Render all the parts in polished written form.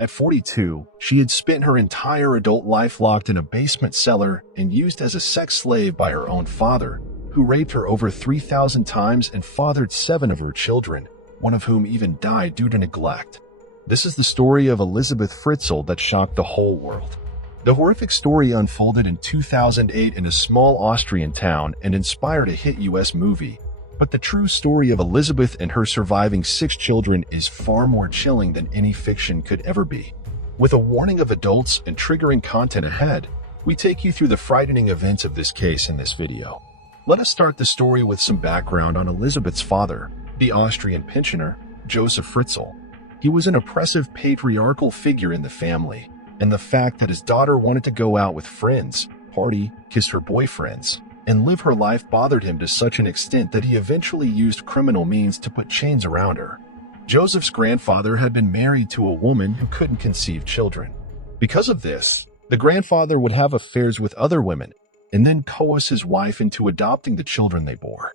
At 42, she had spent her entire adult life locked in a basement cellar and used as a sex slave by her own father, who raped her over 3,000 times and fathered 7 of her children, one of whom even died due to neglect. This is the story of Elizabeth Fritzl that shocked the whole world. The horrific story unfolded in 2008 in a small Austrian town and inspired a hit US movie. But the true story of Elizabeth and her surviving 6 children is far more chilling than any fiction could ever be. With a warning of adults and triggering content ahead, we take you through the frightening events of this case in this video. Let us start the story with some background on Elizabeth's father, the Austrian pensioner, Joseph Fritzl. He was an oppressive patriarchal figure in the family, and the fact that his daughter wanted to go out with friends, party, kiss her boyfriends, and live her life bothered him to such an extent that he eventually used criminal means to put chains around her. Joseph's grandfather had been married to a woman who couldn't conceive children. Because of this, the grandfather would have affairs with other women and then coerce his wife into adopting the children they bore.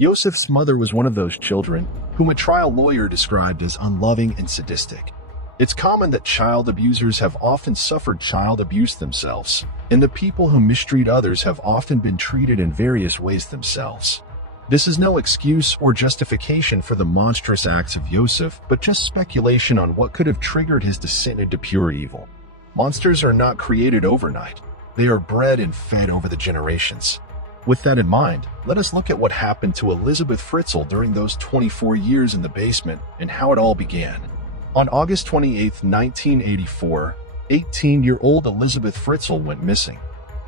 Joseph's mother was one of those children whom a trial lawyer described as unloving and sadistic. It's common that child abusers have often suffered child abuse themselves, and the people who mistreat others have often been treated in various ways themselves. This is no excuse or justification for the monstrous acts of Joseph, but just speculation on what could have triggered his descent into pure evil. Monsters are not created overnight. They are bred and fed over the generations. With that in mind, let us look at what happened to Elizabeth Fritzl during those 24 years in the basement and how it all began. On August 28, 1984, 18-year-old Elizabeth Fritzl went missing.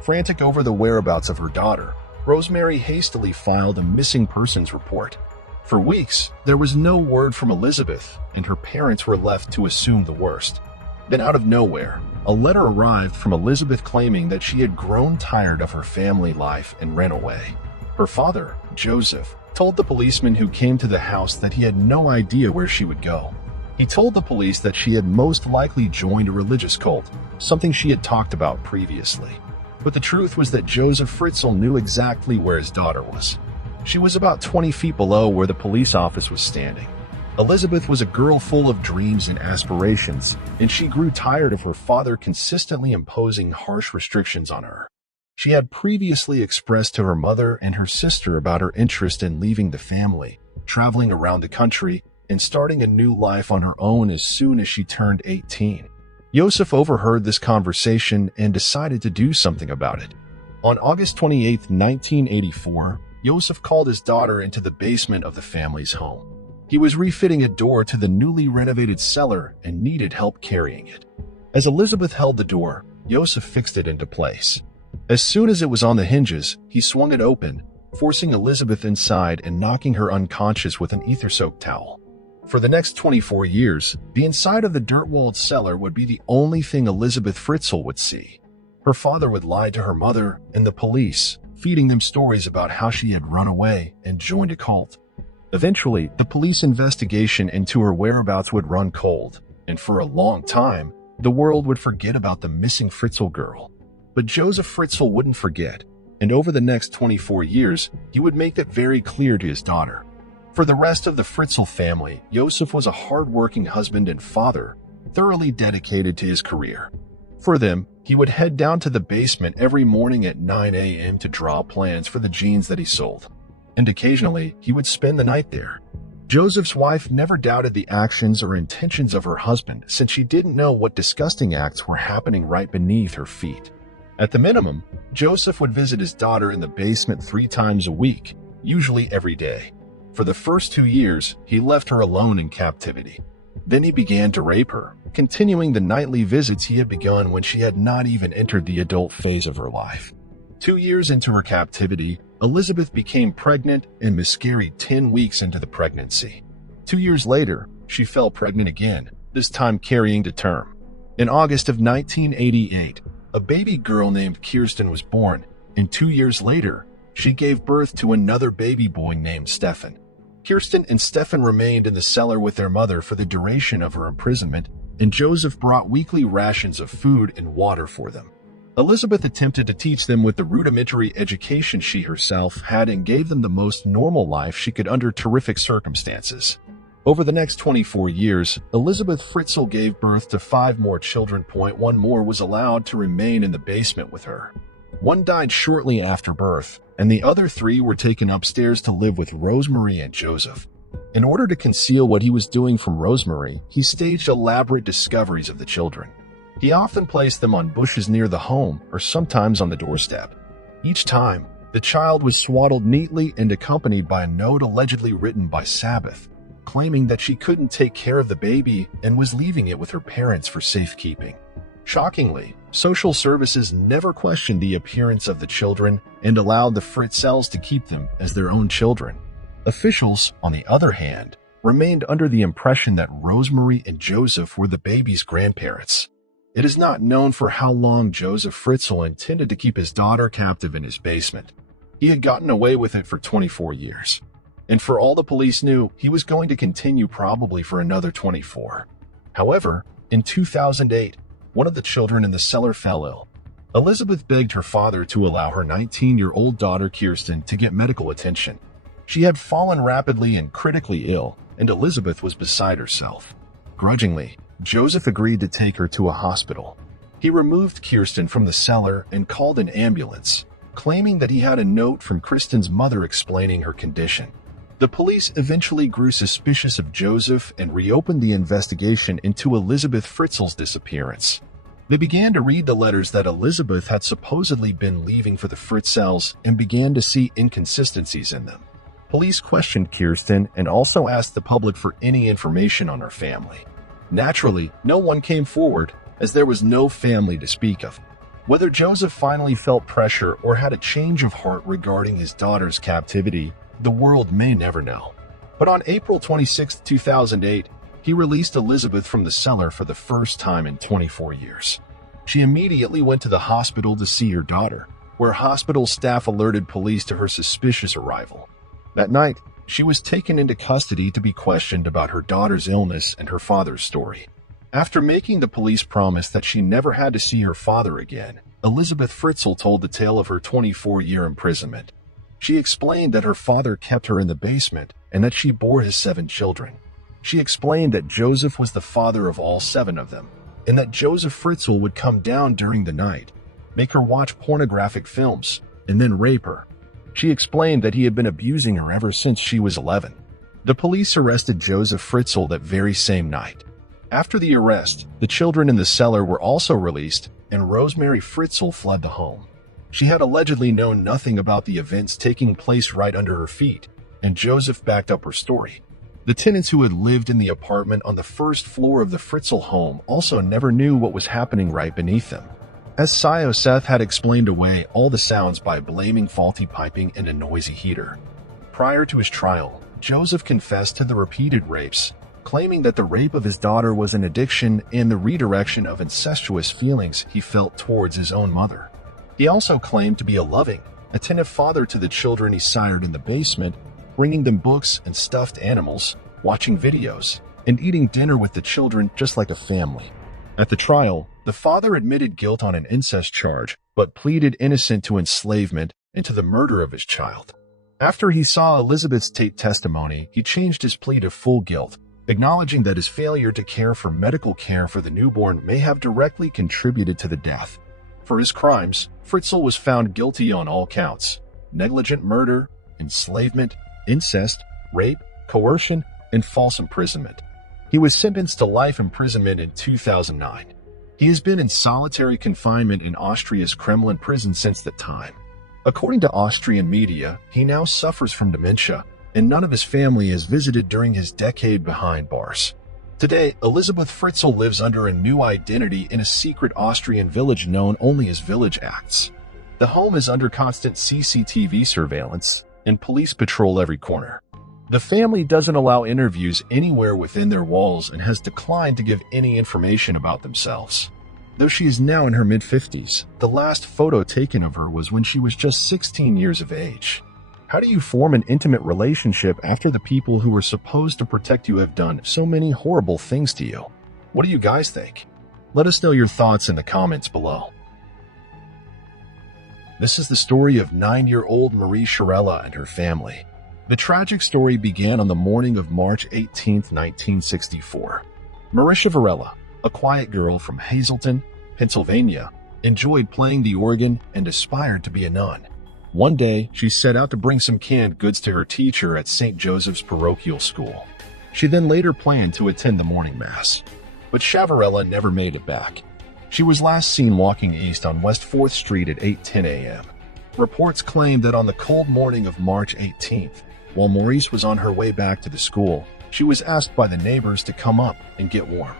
Frantic over the whereabouts of her daughter, Rosemary hastily filed a missing persons report. For weeks, there was no word from Elizabeth, and her parents were left to assume the worst. Then out of nowhere, a letter arrived from Elizabeth claiming that she had grown tired of her family life and ran away. Her father, Joseph, told the policeman who came to the house that he had no idea where she would go. He told the police that she had most likely joined a religious cult, something she had talked about previously. But the truth was that Joseph Fritzl knew exactly where his daughter was. She was about 20 feet below where the police office was standing. Elizabeth was a girl full of dreams and aspirations, and she grew tired of her father consistently imposing harsh restrictions on her. She had previously expressed to her mother and her sister about her interest in leaving the family, traveling around the country, and starting a new life on her own as soon as she turned 18. Joseph overheard this conversation and decided to do something about it. On August 28, 1984, Joseph called his daughter into the basement of the family's home. He was refitting a door to the newly renovated cellar and needed help carrying it. As Elizabeth held the door, Joseph fixed it into place. As soon as it was on the hinges, he swung it open, forcing Elizabeth inside and knocking her unconscious with an ether-soaked towel. For the next 24 years, the inside of the dirt-walled cellar would be the only thing Elizabeth Fritzl would see. Her father would lie to her mother and the police, feeding them stories about how she had run away and joined a cult. Eventually, the police investigation into her whereabouts would run cold, and for a long time, the world would forget about the missing Fritzl girl. But Joseph Fritzl wouldn't forget, and over the next 24 years, he would make that very clear to his daughter. For the rest of the Fritzl family, Joseph was a hard-working husband and father, thoroughly dedicated to his career. For them, he would head down to the basement every morning at 9 a.m. to draw plans for the jeans that he sold. And occasionally, he would spend the night there. Joseph's wife never doubted the actions or intentions of her husband, since she didn't know what disgusting acts were happening right beneath her feet. At the minimum, Joseph would visit his daughter in the basement 3 times a week, usually every day. For the first 2 years, he left her alone in captivity. Then he began to rape her, continuing the nightly visits he had begun when she had not even entered the adult phase of her life. 2 years into her captivity, Elizabeth became pregnant and miscarried 10 weeks into the pregnancy. 2 years later, she fell pregnant again, this time carrying to term. In August of 1988, a baby girl named Kirsten was born, and 2 years later, she gave birth to another baby boy named Stefan. Kirsten and Stefan remained in the cellar with their mother for the duration of her imprisonment, and Joseph brought weekly rations of food and water for them. Elizabeth attempted to teach them with the rudimentary education she herself had and gave them the most normal life she could under terrific circumstances. Over the next 24 years, Elizabeth Fritzl gave birth to 5 more children. One more was allowed to remain in the basement with her. One died shortly after birth, and the other 3 were taken upstairs to live with Rosemary and Joseph. In order to conceal what he was doing from Rosemary, he staged elaborate discoveries of the children. He often placed them on bushes near the home or sometimes on the doorstep. Each time, the child was swaddled neatly and accompanied by a note allegedly written by Sabbath, claiming that she couldn't take care of the baby and was leaving it with her parents for safekeeping. Shockingly, social services never questioned the appearance of the children and allowed the Fritzls to keep them as their own children. Officials, on the other hand, remained under the impression that Rosemary and Joseph were the baby's grandparents. It is not known for how long Joseph Fritzl intended to keep his daughter captive in his basement. He had gotten away with it for 24 years. And for all the police knew, he was going to continue probably for another 24. However, in 2008, one of the children in the cellar fell ill. Elizabeth begged her father to allow her 19-year-old daughter Kirsten to get medical attention. She had fallen rapidly and critically ill, and Elizabeth was beside herself. Grudgingly, Joseph agreed to take her to a hospital. He removed Kirsten from the cellar and called an ambulance, claiming that he had a note from Kirsten's mother explaining her condition. The police eventually grew suspicious of Joseph and reopened the investigation into Elizabeth Fritzl's disappearance. They began to read the letters that Elizabeth had supposedly been leaving for the Fritzls and began to see inconsistencies in them. Police questioned Kirsten and also asked the public for any information on her family. Naturally, no one came forward, as there was no family to speak of. Whether Joseph finally felt pressure or had a change of heart regarding his daughter's captivity, the world may never know. But on April 26, 2008, he released Elizabeth from the cellar for the first time in 24 years. She immediately went to the hospital to see her daughter, where hospital staff alerted police to her suspicious arrival. That night, she was taken into custody to be questioned about her daughter's illness and her father's story. After making the police promise that she never had to see her father again, Elizabeth Fritzl told the tale of her 24-year imprisonment. She explained that her father kept her in the basement and that she bore his 7 children. She explained that Joseph was the father of all 7 of them, and that Joseph Fritzl would come down during the night, make her watch pornographic films, and then rape her. She explained that he had been abusing her ever since she was 11. The police arrested Joseph Fritzl that very same night. After the arrest, the children in the cellar were also released, and Rosemary Fritzl fled the home. She had allegedly known nothing about the events taking place right under her feet, and Joseph backed up her story. The tenants who had lived in the apartment on the first floor of the Fritzl home also never knew what was happening right beneath them, as Seth had explained away all the sounds by blaming faulty piping and a noisy heater. Prior to his trial, Joseph confessed to the repeated rapes, claiming that the rape of his daughter was an addiction and the redirection of incestuous feelings he felt towards his own mother. He also claimed to be a loving, attentive father to the children he sired in the basement, bringing them books and stuffed animals, watching videos, and eating dinner with the children just like a family. At the trial, the father admitted guilt on an incest charge, but pleaded innocent to enslavement and to the murder of his child. After he saw Elizabeth's taped testimony, he changed his plea to full guilt, acknowledging that his failure to care for medical care for the newborn may have directly contributed to the death. For his crimes, Fritzl was found guilty on all counts: negligent murder, enslavement, incest, rape, coercion, and false imprisonment. He was sentenced to life imprisonment in 2009. He has been in solitary confinement in Austria's Kremlin prison since that time. According to Austrian media, he now suffers from dementia, and none of his family is visited during his decade behind bars. Today, Elizabeth Fritzl lives under a new identity in a secret Austrian village known only as Village Acts. The home is under constant CCTV surveillance, and police patrol every corner. The family doesn't allow interviews anywhere within their walls and has declined to give any information about themselves. Though she is now in her mid-50s, the last photo taken of her was when she was just 16 years of age. How do you form an intimate relationship after the people who were supposed to protect you have done so many horrible things to you? What do you guys think? Let us know your thoughts in the comments below. This is the story of 9-year-old Marie Sharella and her family. The tragic story began on the morning of March 18, 1964. Marisha Varela, a quiet girl from Hazleton, Pennsylvania, enjoyed playing the organ and aspired to be a nun. One day, she set out to bring some canned goods to her teacher at St. Joseph's Parochial School. She then later planned to attend the morning mass. But Shavarella never made it back. She was last seen walking east on West 4th Street at 8:10 a.m. Reports claim that on the cold morning of March 18th, while Maurice was on her way back to the school, she was asked by the neighbors to come up and get warm.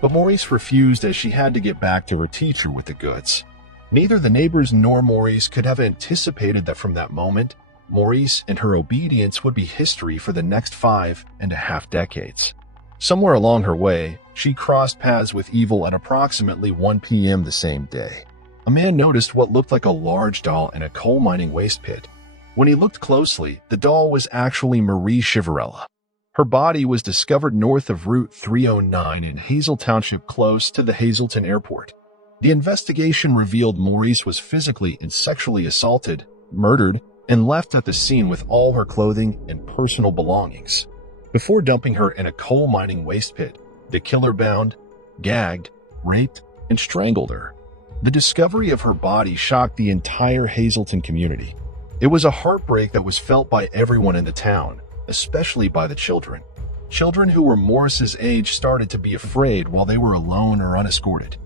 But Maurice refused as she had to get back to her teacher with the goods. Neither the neighbors nor Maurice could have anticipated that from that moment, Maurice and her obedience would be history for the next 5.5 decades. Somewhere along her way, she crossed paths with evil at approximately 1 p.m. the same day. A man noticed what looked like a large doll in a coal mining waste pit. When he looked closely, the doll was actually Marie Chivarella. Her body was discovered north of Route 309 in Hazel Township, close to the Hazleton Airport. The investigation revealed Maurice was physically and sexually assaulted, murdered, and left at the scene with all her clothing and personal belongings. Before dumping her in a coal mining waste pit, the killer bound, gagged, raped, and strangled her. The discovery of her body shocked the entire Hazleton community. It was a heartbreak that was felt by everyone in the town, especially by the children. Children who were Morris's age started to be afraid while they were alone or unescorted.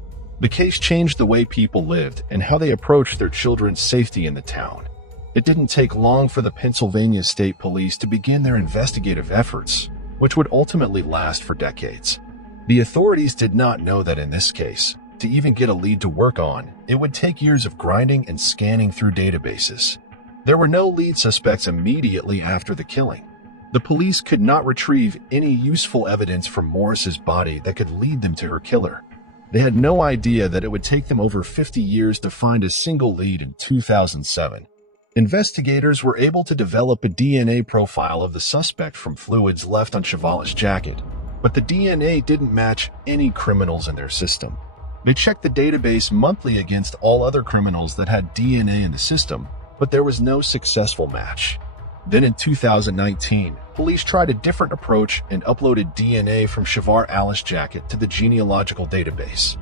The case changed the way people lived and how they approached their children's safety in the town. It didn't take long for the Pennsylvania State Police to begin their investigative efforts, which would ultimately last for decades. The authorities did not know that in this case, to even get a lead to work on, it would take years of grinding and scanning through databases. There were no lead suspects immediately after the killing. The police could not retrieve any useful evidence from Morris's body that could lead them to her killer. They had no idea that it would take them over 50 years to find a single lead in 2007. Investigators were able to develop a DNA profile of the suspect from fluids left on Chivarella's jacket, but the DNA didn't match any criminals in their system. They checked the database monthly against all other criminals that had DNA in the system, but there was no successful match. Then in 2019, police tried a different approach and uploaded DNA from Chivarella's jacket to the genealogical database.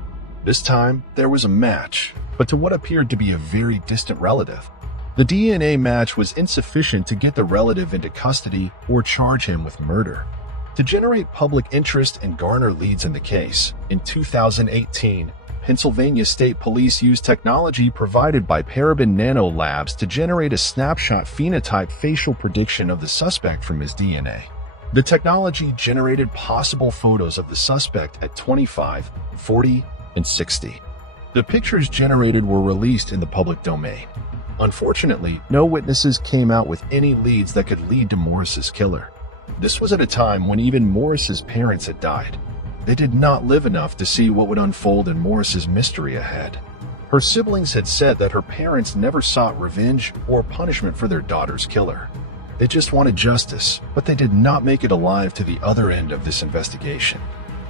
This time, there was a match, but to what appeared to be a very distant relative. The DNA match was insufficient to get the relative into custody or charge him with murder. To generate public interest and garner leads in the case, in 2018, Pennsylvania State Police used technology provided by Parabon Nano Labs to generate a snapshot phenotype facial prediction of the suspect from his DNA. The technology generated possible photos of the suspect at 25, 40, and 60. The pictures generated were released in the public domain. Unfortunately, no witnesses came out with any leads that could lead to Morris's killer. This was at a time when even Morris's parents had died. They did not live enough to see what would unfold in Morris's mystery ahead. Her siblings had said that her parents never sought revenge or punishment for their daughter's killer. They just wanted justice, but they did not make it alive to the other end of this investigation.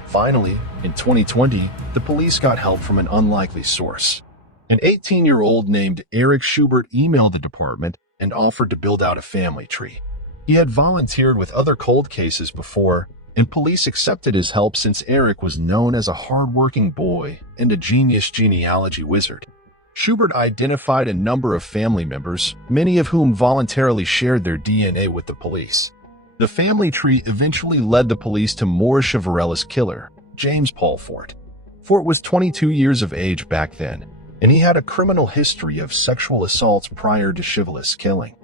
Finally, in 2020, the police got help from an unlikely source. An 18-year-old named Eric Schubert emailed the department and offered to build out a family tree. He had volunteered with other cold cases before, and police accepted his help since Eric was known as a hard-working boy and a genius genealogy wizard. Schubert identified a number of family members, many of whom voluntarily shared their DNA with the police. The family tree eventually led the police to Morris Chivarella's killer, James Paul Fort. Fort was 22 years of age back then, and he had a criminal history of sexual assaults prior to Chivarella's killing.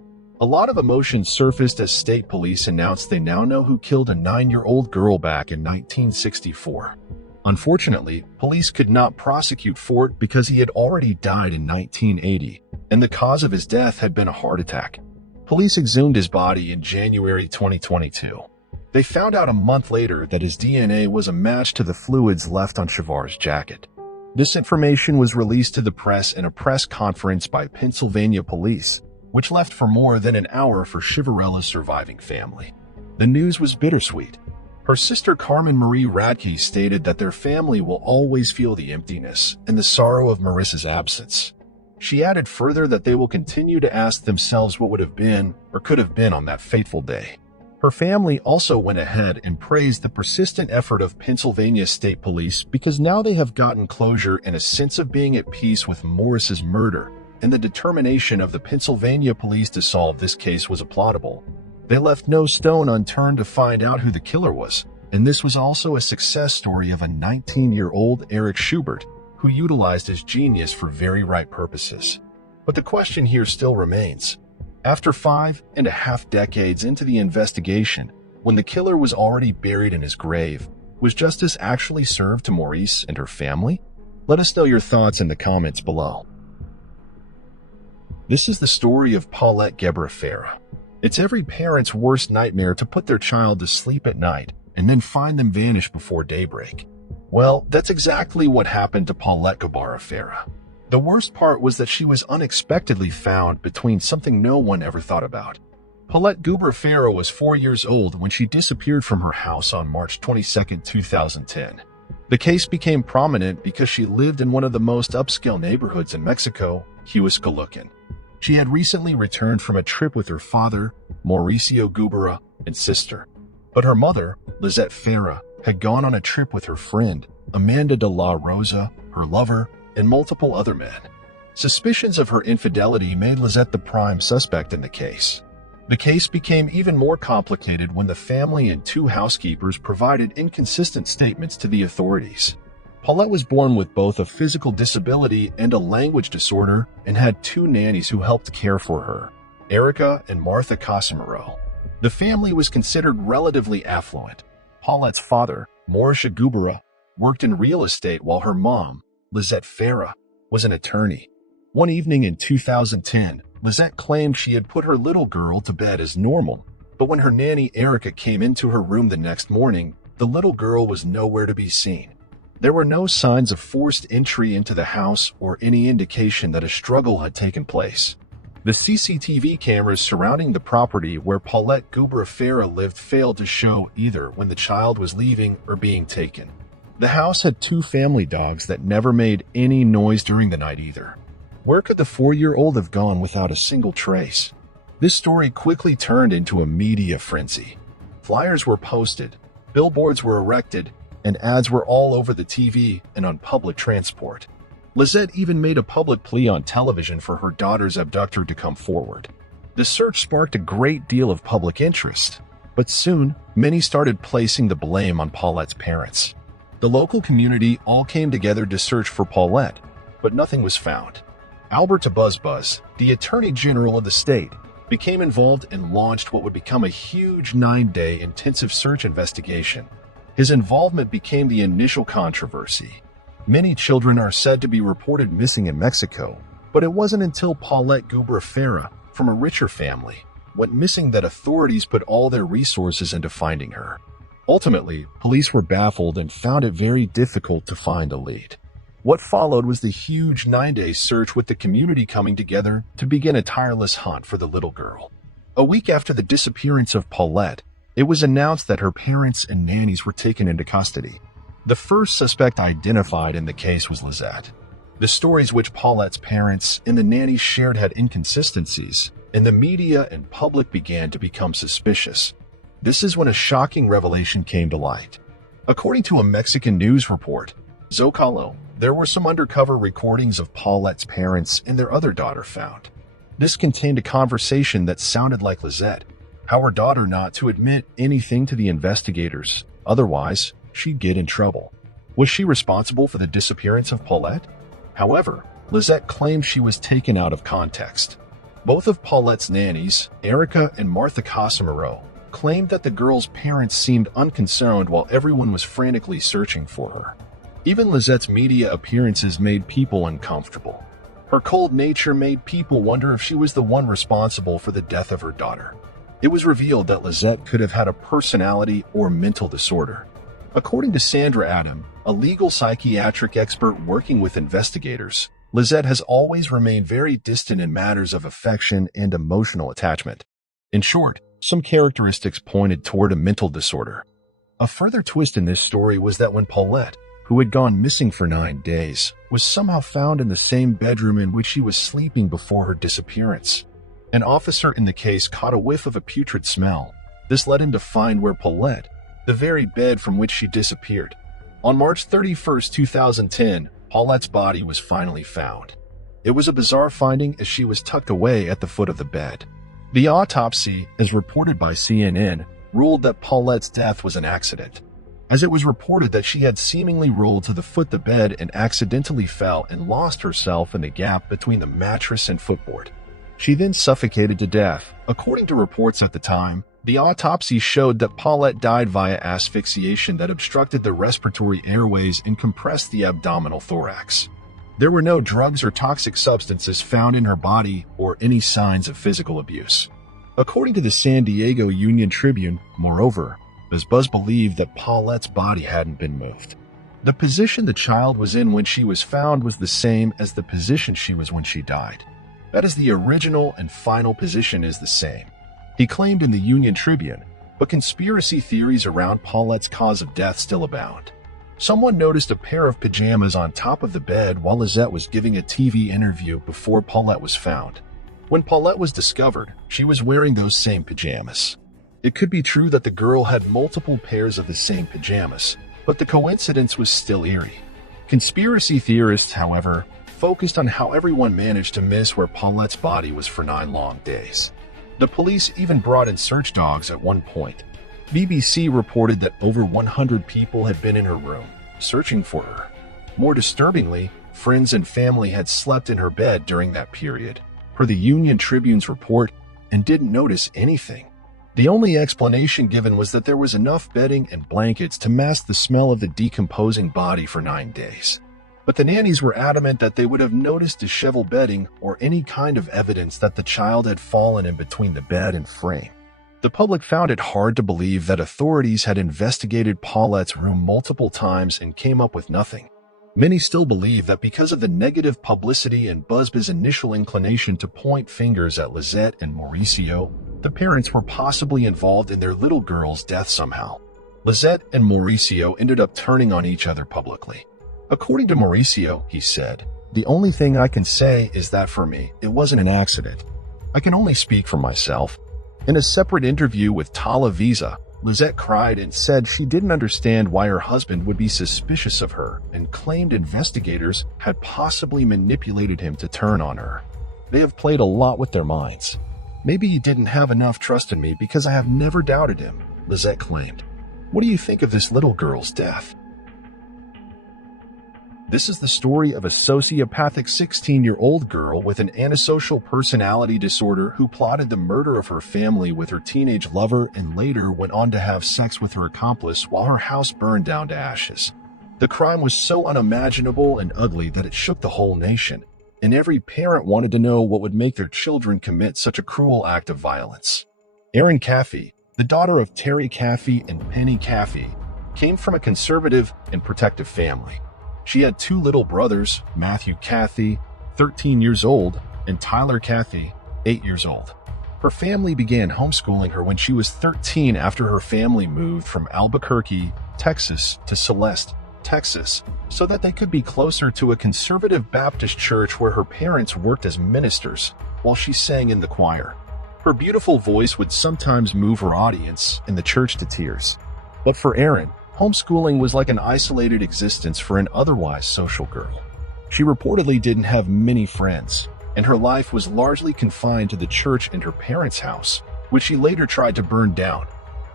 A lot of emotion surfaced as state police announced they now know who killed a 9-year-old girl back in 1964. Unfortunately, police could not prosecute Fort because he had already died in 1980, and the cause of his death had been a heart attack. Police exhumed his body in January 2022. They found out a month later that his DNA was a match to the fluids left on Chivarella's jacket. This information was released to the press in a press conference by Pennsylvania police, which left for more than an hour for Chivarella's surviving family. The news was bittersweet. Her sister Carmen Marie Radke stated that their family will always feel the emptiness and the sorrow of Marissa's absence. She added further that they will continue to ask themselves what would have been or could have been on that fateful day. Her family also went ahead and praised the persistent effort of Pennsylvania State Police because now they have gotten closure and a sense of being at peace with Morris's murder, and the determination of the Pennsylvania police to solve this case was applaudable. They left no stone unturned to find out who the killer was, and this was also a success story of a 19-year-old Eric Schubert who utilized his genius for very right purposes. But the question here still remains. After 5.5 decades into the investigation, when the killer was already buried in his grave, was justice actually served to Maurice and her family? Let us know your thoughts in the comments below. This is the story of Paulette Gebra Farah. It's every parent's worst nightmare to put their child to sleep at night and then find them vanish before daybreak. Well, that's exactly what happened to Paulette Gebra Farah. The worst part was that she was unexpectedly found between something no one ever thought about. Paulette Gebra Farah was 4 years old when she disappeared from her house on March 22, 2010. The case became prominent because she lived in one of the most upscale neighborhoods in Mexico, Huixquilucan. She had recently returned from a trip with her father, Mauricio Gebra, and sister. But her mother, Lizette Farah, had gone on a trip with her friend, Amanda de la Rosa, her lover, and multiple other men. Suspicions of her infidelity made Lizette the prime suspect in the case. The case became even more complicated when the family and 2 housekeepers provided inconsistent statements to the authorities. Paulette was born with both a physical disability and a language disorder and had 2 nannies who helped care for her, Erica and Martha Casimiro. The family was considered relatively affluent. Paulette's father, Maurice Gebra, worked in real estate while her mom, Lizette Farah, was an attorney. One evening in 2010, Lizette claimed she had put her little girl to bed as normal, but when her nanny Erica came into her room the next morning, the little girl was nowhere to be seen. There were no signs of forced entry into the house or any indication that a struggle had taken place. The CCTV cameras surrounding the property where Paulette Gebra Farah lived failed to show either when the child was leaving or being taken. The house had 2 family dogs that never made any noise during the night either. Where could the 4-year-old have gone without a single trace? This story quickly turned into a media frenzy. Flyers were posted, billboards were erected, and ads were all over the TV and on public transport. Lizette even made a public plea on television for her daughter's abductor to come forward. The search sparked a great deal of public interest, but soon many started placing the blame on Paulette's parents. The local community all came together to search for Paulette, but nothing was found. Albert Buzbuz, the Attorney General of the state, became involved and launched what would become a huge 9-day intensive search investigation. His involvement became the initial controversy. Many children are said to be reported missing in Mexico, but it wasn't until Paulette Gebra Farah, from a richer family, went missing that authorities put all their resources into finding her. Ultimately, police were baffled and found it very difficult to find a lead. What followed was the huge 9-day search, with the community coming together to begin a tireless hunt for the little girl. A week after the disappearance of Paulette, it was announced that her parents and nannies were taken into custody. The first suspect identified in the case was Lizette. The stories which Paulette's parents and the nannies shared had inconsistencies, and the media and public began to become suspicious. This is when a shocking revelation came to light. According to a Mexican news report, Zocalo, there were some undercover recordings of Paulette's parents and their other daughter found. This contained a conversation that sounded like Lizette, how her daughter not to admit anything to the investigators, otherwise she'd get in trouble. Was she responsible for the disappearance of Paulette? However, Lizette claimed she was taken out of context. Both of Paulette's nannies, Erica and Martha Casimiro, claimed that the girl's parents seemed unconcerned while everyone was frantically searching for her. Even Lizette's media appearances made people uncomfortable. Her cold nature made people wonder if she was the one responsible for the death of her daughter. It was revealed that Lizette could have had a personality or mental disorder. According to Sandra Adam, a legal psychiatric expert working with investigators, Lizette has always remained very distant in matters of affection and emotional attachment. In short, some characteristics pointed toward a mental disorder. A further twist in this story was that when Paulette, who who had gone missing for 9 days, was somehow found in the same bedroom in which she was sleeping before her disappearance. An officer in the case caught a whiff of a putrid smell. This led him to find where Paulette, the very bed from which she disappeared. On March 31, 2010, Paulette's body was finally found. It was a bizarre finding as she was tucked away at the foot of the bed. The autopsy, as reported by CNN, ruled that Paulette's death was an accident, as it was reported that she had seemingly rolled to the foot of the bed and accidentally fell and lost herself in the gap between the mattress and footboard. She then suffocated to death. According to reports at the time, the autopsy showed that Paulette died via asphyxiation that obstructed the respiratory airways and compressed the abdominal thorax. There were no drugs or toxic substances found in her body or any signs of physical abuse. According to the San Diego Union Tribune, moreover, Buzz believed that Paulette's body hadn't been moved. The position the child was in when she was found was the same as the position she was when she died. That is, the original and final position is the same, he claimed in the Union Tribune, but conspiracy theories around Paulette's cause of death still abound. Someone noticed a pair of pajamas on top of the bed while Lizette was giving a TV interview before Paulette was found. When Paulette was discovered, she was wearing those same pajamas. It could be true that the girl had multiple pairs of the same pajamas, but the coincidence was still eerie. Conspiracy theorists, however, focused on how everyone managed to miss where Paulette's body was for 9 long days. The police even brought in search dogs at one point. BBC reported that over 100 people had been in her room, searching for her. More disturbingly, friends and family had slept in her bed during that period, per the Union Tribune's report, and didn't notice anything. The only explanation given was that there was enough bedding and blankets to mask the smell of the decomposing body for 9 days. But the nannies were adamant that they would have noticed disheveled bedding or any kind of evidence that the child had fallen in between the bed and frame. The public found it hard to believe that authorities had investigated Paulette's room multiple times and came up with nothing. Many still believe that because of the negative publicity and Buzz's initial inclination to point fingers at Lizette and Mauricio, the parents were possibly involved in their little girl's death somehow. Lizette and Mauricio ended up turning on each other publicly. According to Mauricio, he said, "The only thing I can say is that for me, it wasn't an accident. I can only speak for myself." In a separate interview with Televisa, Lizette cried and said she didn't understand why her husband would be suspicious of her and claimed investigators had possibly manipulated him to turn on her. "They have played a lot with their minds. Maybe he didn't have enough trust in me because I have never doubted him," Lizette claimed. What do you think of this little girl's death? This is the story of a sociopathic 16-year-old girl with an antisocial personality disorder who plotted the murder of her family with her teenage lover and later went on to have sex with her accomplice while her house burned down to ashes. The crime was so unimaginable and ugly that it shook the whole nation, and every parent wanted to know what would make their children commit such a cruel act of violence. Erin Caffey, the daughter of Terry Caffey and Penny Caffey, came from a conservative and protective family. She had 2 little brothers, Matthew Caffey, 13 years old, and Tyler Caffey, 8 years old. Her family began homeschooling her when she was 13 after her family moved from Albuquerque, Texas to Celeste, Texas, so that they could be closer to a conservative Baptist church where her parents worked as ministers while she sang in the choir. Her beautiful voice would sometimes move her audience in the church to tears. But for Erin, homeschooling was like an isolated existence for an otherwise social girl. She reportedly didn't have many friends, and her life was largely confined to the church and her parents' house, which she later tried to burn down.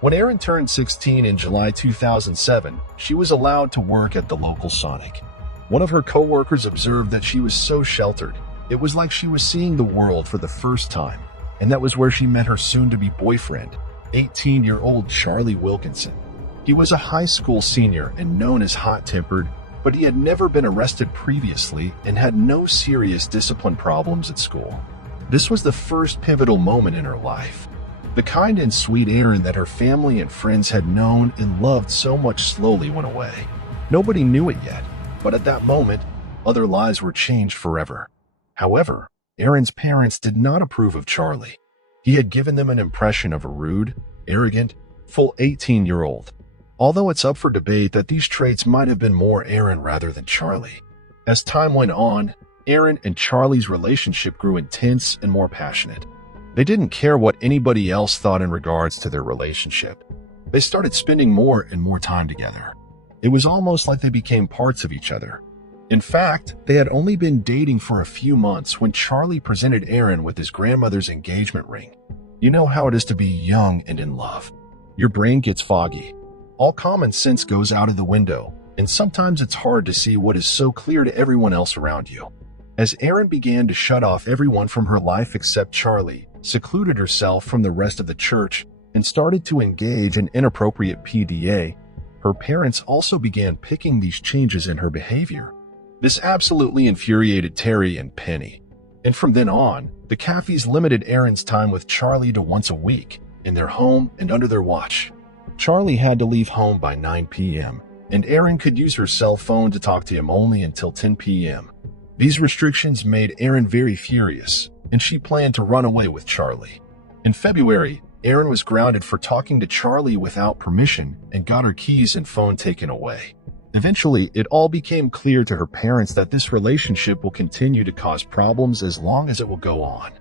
When Erin turned 16 in July 2007, she was allowed to work at the local Sonic. One of her co-workers observed that she was so sheltered, it was like she was seeing the world for the first time, and that was where she met her soon-to-be boyfriend, 18-year-old Charlie Wilkinson. He was a high school senior and known as hot-tempered, but he had never been arrested previously and had no serious discipline problems at school. This was the first pivotal moment in her life. The kind and sweet Erin that her family and friends had known and loved so much slowly went away. Nobody knew it yet, but at that moment, other lives were changed forever. However, Erin's parents did not approve of Charlie. He had given them an impression of a rude, arrogant, full 18-year-old. although it's up for debate that these traits might have been more Aaron rather than Charlie. As time went on, Aaron and Charlie's relationship grew intense and more passionate. They didn't care what anybody else thought in regards to their relationship. They started spending more and more time together. It was almost like they became parts of each other. In fact, they had only been dating for a few months when Charlie presented Aaron with his grandmother's engagement ring. You know how it is to be young and in love. Your brain gets foggy. All common sense goes out of the window, and sometimes it's hard to see what is so clear to everyone else around you. As Aaron began to shut off everyone from her life except Charlie, secluded herself from the rest of the church, and started to engage in inappropriate PDA, her parents also began picking these changes in her behavior. This absolutely infuriated Terry and Penny. And from then on, the Caffeys limited Aaron's time with Charlie to once a week, in their home and under their watch. Charlie had to leave home by 9 p.m., and Aaron could use her cell phone to talk to him only until 10 p.m. These restrictions made Aaron very furious, and she planned to run away with Charlie. In February, Aaron was grounded for talking to Charlie without permission and got her keys and phone taken away. Eventually, it all became clear to her parents that this relationship will continue to cause problems as long as it will go on.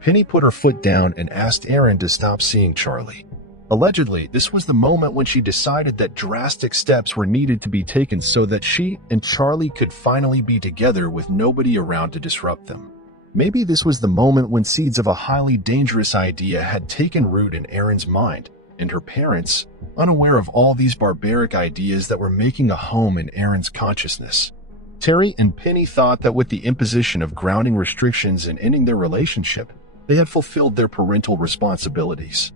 Penny put her foot down and asked Aaron to stop seeing Charlie. Allegedly, this was the moment when she decided that drastic steps were needed to be taken so that she and Charlie could finally be together with nobody around to disrupt them. Maybe this was the moment when seeds of a highly dangerous idea had taken root in Aaron's mind, and her parents, unaware of all these barbaric ideas that were making a home in Aaron's consciousness. Terry and Penny thought that with the imposition of grounding restrictions and ending their relationship, they had fulfilled their parental responsibilities.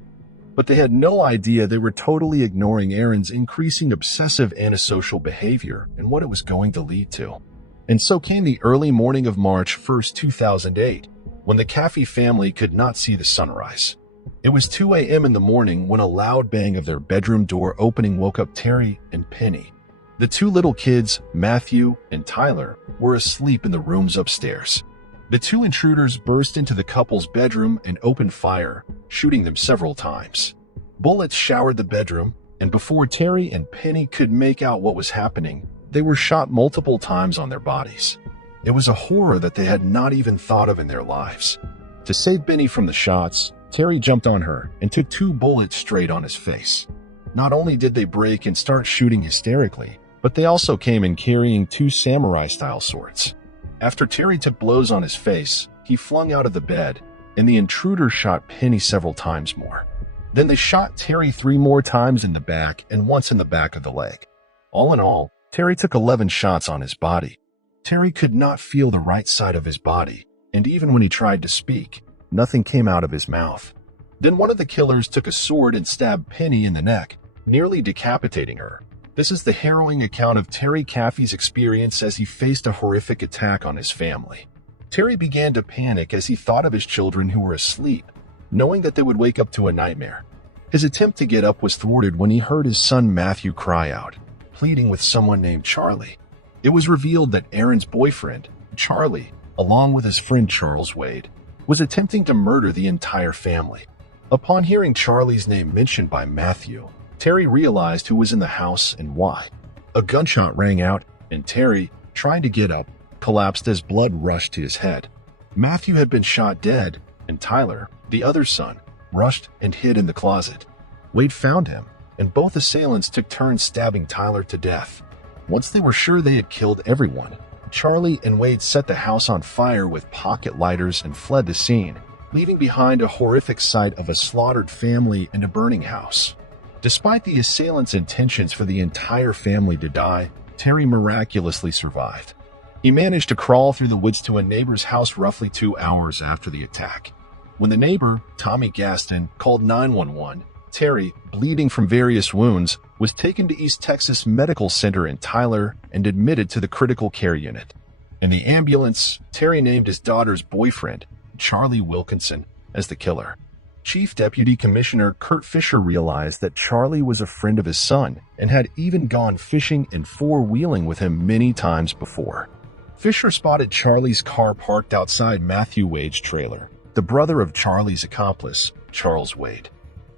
But they had no idea they were totally ignoring Aaron's increasing obsessive antisocial behavior and what it was going to lead to. And so came the early morning of March 1st, 2008, when the Caffey family could not see the sunrise. It was 2 a.m. in the morning when a loud bang of their bedroom door opening woke up Terry and Penny. The two little kids, Matthew and Tyler, were asleep in the rooms upstairs. The two intruders burst into the couple's bedroom and opened fire, shooting them several times. Bullets showered the bedroom, and before Terry and Penny could make out what was happening, they were shot multiple times on their bodies. It was a horror that they had not even thought of in their lives. To save Penny from the shots, Terry jumped on her and took 2 bullets straight on his face. Not only did they break and start shooting hysterically, but they also came in carrying 2 samurai-style swords. After Terry took blows on his face, he flung out of the bed, and the intruder shot Penny several times more. Then they shot Terry 3 more times in the back and once in the back of the leg. All in all, Terry took 11 shots on his body. Terry could not feel the right side of his body, and even when he tried to speak, nothing came out of his mouth. Then one of the killers took a sword and stabbed Penny in the neck, nearly decapitating her. This is the harrowing account of Terry Caffey's experience as he faced a horrific attack on his family. Terry began to panic as he thought of his children who were asleep, knowing that they would wake up to a nightmare. His attempt to get up was thwarted when he heard his son Matthew cry out, pleading with someone named Charlie. It was revealed that Aaron's boyfriend, Charlie, along with his friend Charles Wade, was attempting to murder the entire family. Upon hearing Charlie's name mentioned by Matthew, Terry realized who was in the house and why. A gunshot rang out, and Terry, trying to get up, collapsed as blood rushed to his head. Matthew had been shot dead, and Tyler, the other son, rushed and hid in the closet. Wade found him, and both assailants took turns stabbing Tyler to death. Once they were sure they had killed everyone, Charlie and Wade set the house on fire with pocket lighters and fled the scene, leaving behind a horrific sight of a slaughtered family and a burning house. Despite the assailants' intentions for the entire family to die, Terry miraculously survived. He managed to crawl through the woods to a neighbor's house roughly 2 hours after the attack. When the neighbor, Tommy Gaston, called 911, Terry, bleeding from various wounds, was taken to East Texas Medical Center in Tyler and admitted to the critical care unit. In the ambulance, Terry named his daughter's boyfriend, Charlie Wilkinson, as the killer. Chief Deputy Commissioner Kurt Fisher realized that Charlie was a friend of his son and had even gone fishing and four-wheeling with him many times before. Fisher spotted Charlie's car parked outside Matthew Wade's trailer, the brother of Charlie's accomplice, Charles Wade.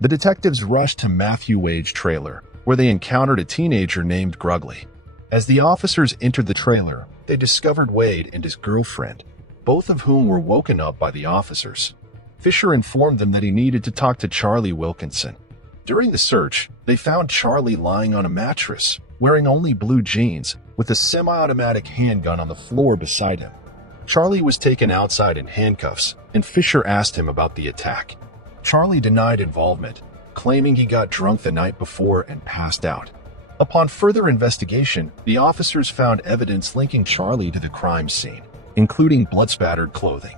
The detectives rushed to Matthew Wade's trailer, where they encountered a teenager named Grugley. As the officers entered the trailer, they discovered Wade and his girlfriend, both of whom were woken up by the officers. Fisher informed them that he needed to talk to Charlie Wilkinson. During the search, they found Charlie lying on a mattress, wearing only blue jeans, with a semi-automatic handgun on the floor beside him. Charlie was taken outside in handcuffs, and Fisher asked him about the attack. Charlie denied involvement, claiming he got drunk the night before and passed out. Upon further investigation, the officers found evidence linking Charlie to the crime scene, including blood-spattered clothing.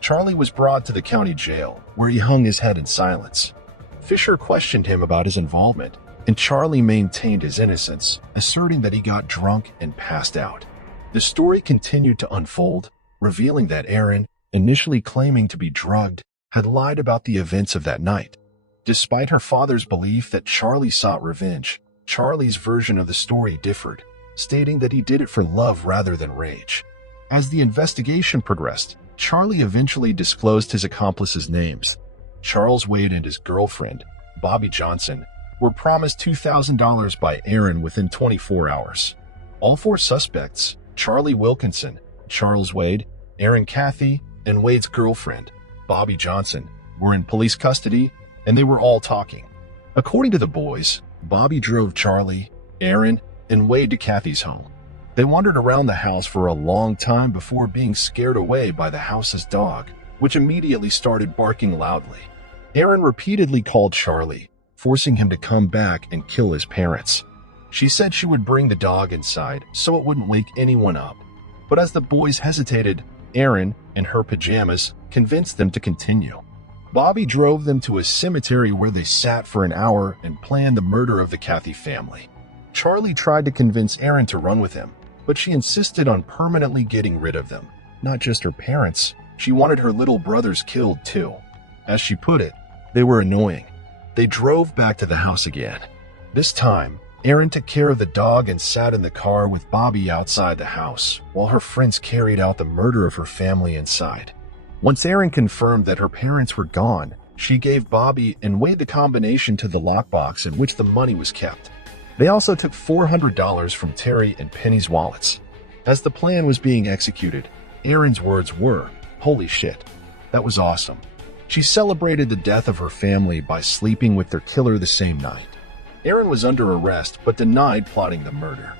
Charlie was brought to the county jail, where he hung his head in silence. Fisher questioned him about his involvement, and Charlie maintained his innocence, asserting that he got drunk and passed out. The story continued to unfold, revealing that Aaron, initially claiming to be drugged, had lied about the events of that night. Despite her father's belief that Charlie sought revenge, Charlie's version of the story differed, stating that he did it for love rather than rage. As the investigation progressed, Charlie eventually disclosed his accomplices' names. Charles Wade and his girlfriend, Bobby Johnson, were promised $2,000 by Aaron within 24 hours. All four suspects, Charlie Wilkinson, Charles Wade, Aaron Cathy, and Wade's girlfriend, Bobby Johnson, were in police custody, and they were all talking. According to the boys, Bobby drove Charlie, Aaron, and Wade to Cathy's home. They wandered around the house for a long time before being scared away by the house's dog, which immediately started barking loudly. Aaron repeatedly called Charlie, forcing him to come back and kill his parents. She said she would bring the dog inside so it wouldn't wake anyone up. But as the boys hesitated, Aaron, in her pajamas, convinced them to continue. Bobby drove them to a cemetery where they sat for an hour and planned the murder of the Cathy family. Charlie tried to convince Aaron to run with him, but she insisted on permanently getting rid of them. Not just her parents, she wanted her little brothers killed too. As she put it, they were annoying. They drove back to the house again. This time, Aaron took care of the dog and sat in the car with Bobby outside the house, while her friends carried out the murder of her family inside. Once Aaron confirmed that her parents were gone, she gave Bobby and Wade the combination to the lockbox in which the money was kept. They also took $400 from Terry and Penny's wallets. As the plan was being executed, Aaron's words were, "Holy shit, that was awesome." She celebrated the death of her family by sleeping with their killer the same night. Aaron was under arrest but denied plotting the murder.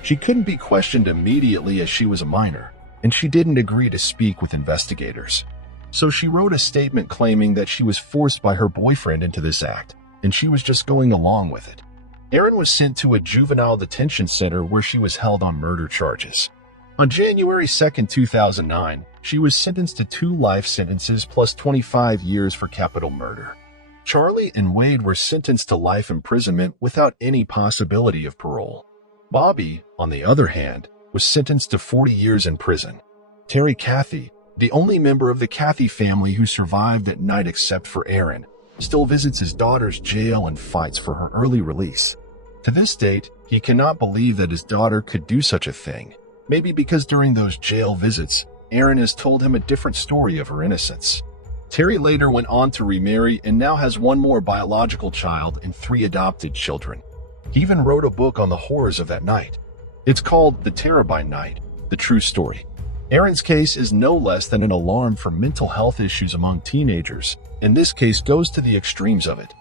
She couldn't be questioned immediately as she was a minor, and she didn't agree to speak with investigators. So she wrote a statement claiming that she was forced by her boyfriend into this act, and she was just going along with it. Aaron was sent to a juvenile detention center where she was held on murder charges. On January 2, 2009, she was sentenced to 2 life sentences plus 25 years for capital murder. Charlie and Wade were sentenced to life imprisonment without any possibility of parole. Bobby, on the other hand, was sentenced to 40 years in prison. Terry Cathy, the only member of the Cathy family who survived at night except for Aaron, still visits his daughter's jail and fights for her early release. To this date, he cannot believe that his daughter could do such a thing, maybe because during those jail visits, Aaron has told him a different story of her innocence. Terry later went on to remarry and now has 1 more biological child and 3 adopted children. He even wrote a book on the horrors of that night. It's called The Terabyte Night, The True Story. Aaron's case is no less than an alarm for mental health issues among teenagers, and this case goes to the extremes of it.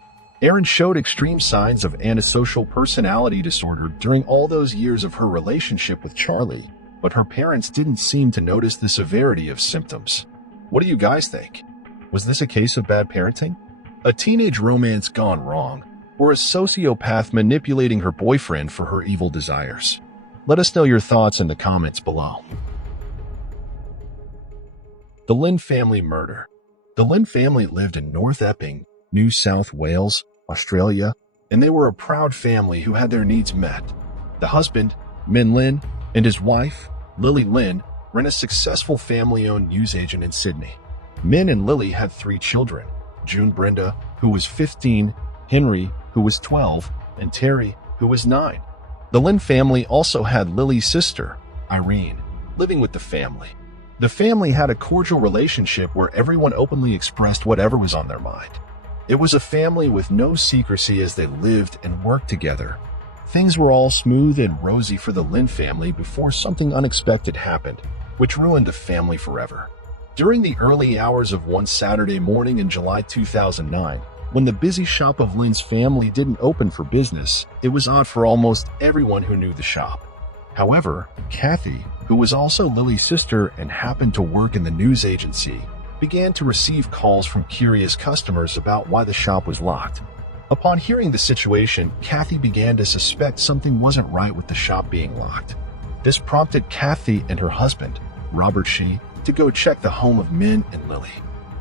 Aaron showed extreme signs of antisocial personality disorder during all those years of her relationship with Charlie, but her parents didn't seem to notice the severity of symptoms. What do you guys think? Was this a case of bad parenting? A teenage romance gone wrong? Or a sociopath manipulating her boyfriend for her evil desires? Let us know your thoughts in the comments below. The Lynn family murder. The Lynn family lived in North Epping, New South Wales, Australia, and they were a proud family who had their needs met. The husband, Min Lynn, and his wife, Lily Lynn, ran a successful family-owned newsagent in Sydney. Min and Lily had 3 children, June Brenda, who was 15, Henry, who was 12, and Terry, who was 9. The Lynn family also had Lily's sister, Irene, living with the family. The family had a cordial relationship where everyone openly expressed whatever was on their mind. It was a family with no secrecy as they lived and worked together, Things were all smooth and rosy for the Lin family before something unexpected happened, which ruined the family forever. During the early hours of one Saturday morning in July 2009, when the busy shop of Lin's family didn't open for business, it was odd for almost everyone who knew the shop. However, Kathy, who was also Lily's sister and happened to work in the news agency, began to receive calls from curious customers about why the shop was locked. Upon hearing the situation, Kathy began to suspect something wasn't right with the shop being locked. This prompted Kathy and her husband, Robert Shi, to go check the home of Min and Lily.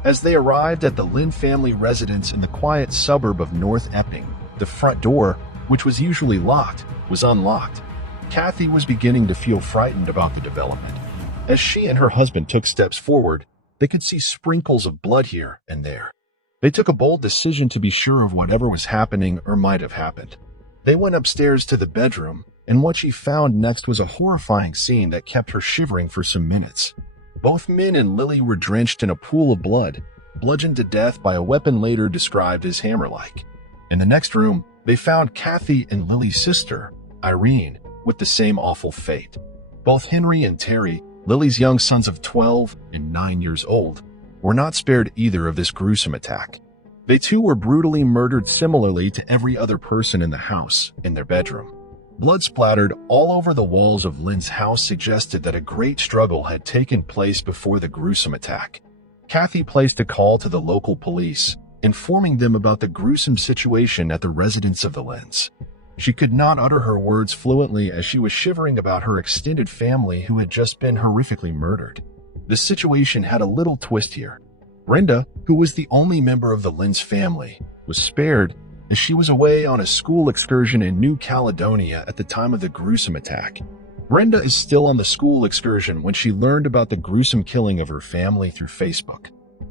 As they arrived at the Lin family residence in the quiet suburb of North Epping, the front door, which was usually locked, was unlocked. Kathy was beginning to feel frightened about the development. As she and her husband took steps forward, they could see sprinkles of blood here and there. They took a bold decision to be sure of whatever was happening or might have happened. They went upstairs to the bedroom, and what she found next was a horrifying scene that kept her shivering for some minutes. Both Min and Lily were drenched in a pool of blood, bludgeoned to death by a weapon later described as hammer-like. In the next room, they found Kathy and Lily's sister, Irene, with the same awful fate. Both Henry and Terry, Lily's young sons of 12 and 9 years old, were not spared either of this gruesome attack. They too were brutally murdered similarly to every other person in the house, in their bedroom. Blood splattered all over the walls of Lin's house suggested that a great struggle had taken place before the gruesome attack. Kathy placed a call to the local police, informing them about the gruesome situation at the residence of the Lins. She could not utter her words fluently as she was shivering about her extended family who had just been horrifically murdered. The situation had a little twist here. Brenda, who was the only member of the Lins family, was spared as she was away on a school excursion in New Caledonia at the time of the gruesome attack. Brenda is still on the school excursion when she learned about the gruesome killing of her family through Facebook.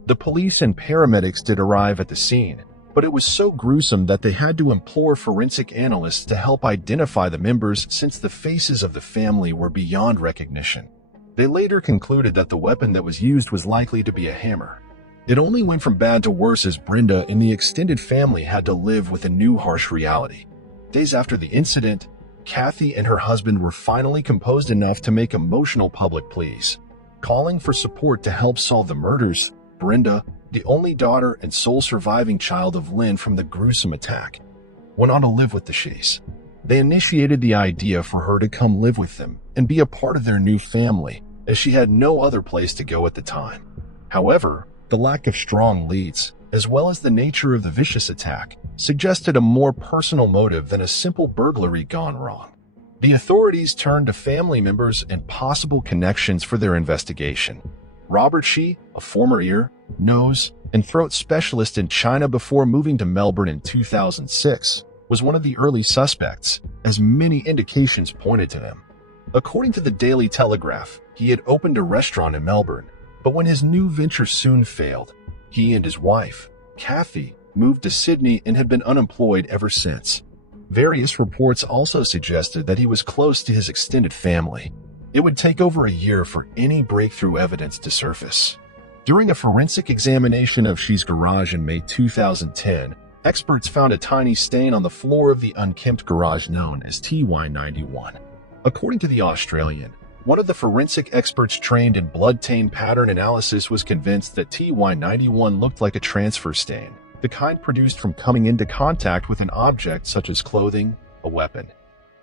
The police and paramedics did arrive at the scene, but it was so gruesome that they had to implore forensic analysts to help identify the members since the faces of the family were beyond recognition. They later concluded that the weapon that was used was likely to be a hammer. It only went from bad to worse as Brenda and the extended family had to live with a new harsh reality. Days after the incident, Kathy and her husband were finally composed enough to make emotional public pleas. Calling for support to help solve the murders, Brenda, the only daughter and sole surviving child of Lin from the gruesome attack, went on to live with the Shis. They initiated the idea for her to come live with them and be a part of their new family, as she had no other place to go at the time. However, the lack of strong leads, as well as the nature of the vicious attack, suggested a more personal motive than a simple burglary gone wrong. The authorities turned to family members and possible connections for their investigation. Robert Shi, a former ear, nose, and throat specialist in China before moving to Melbourne in 2006, was one of the early suspects, as many indications pointed to him. According to the Daily Telegraph, he had opened a restaurant in Melbourne, but when his new venture soon failed, he and his wife, Kathy, moved to Sydney and had been unemployed ever since. Various reports also suggested that he was close to his extended family. It would take over a year for any breakthrough evidence to surface. During a forensic examination of Shi's garage in May 2010, experts found a tiny stain on the floor of the unkempt garage known as TY91. According to The Australian, one of the forensic experts trained in blood-taint pattern analysis was convinced that TY91 looked like a transfer stain, the kind produced from coming into contact with an object such as clothing, a weapon,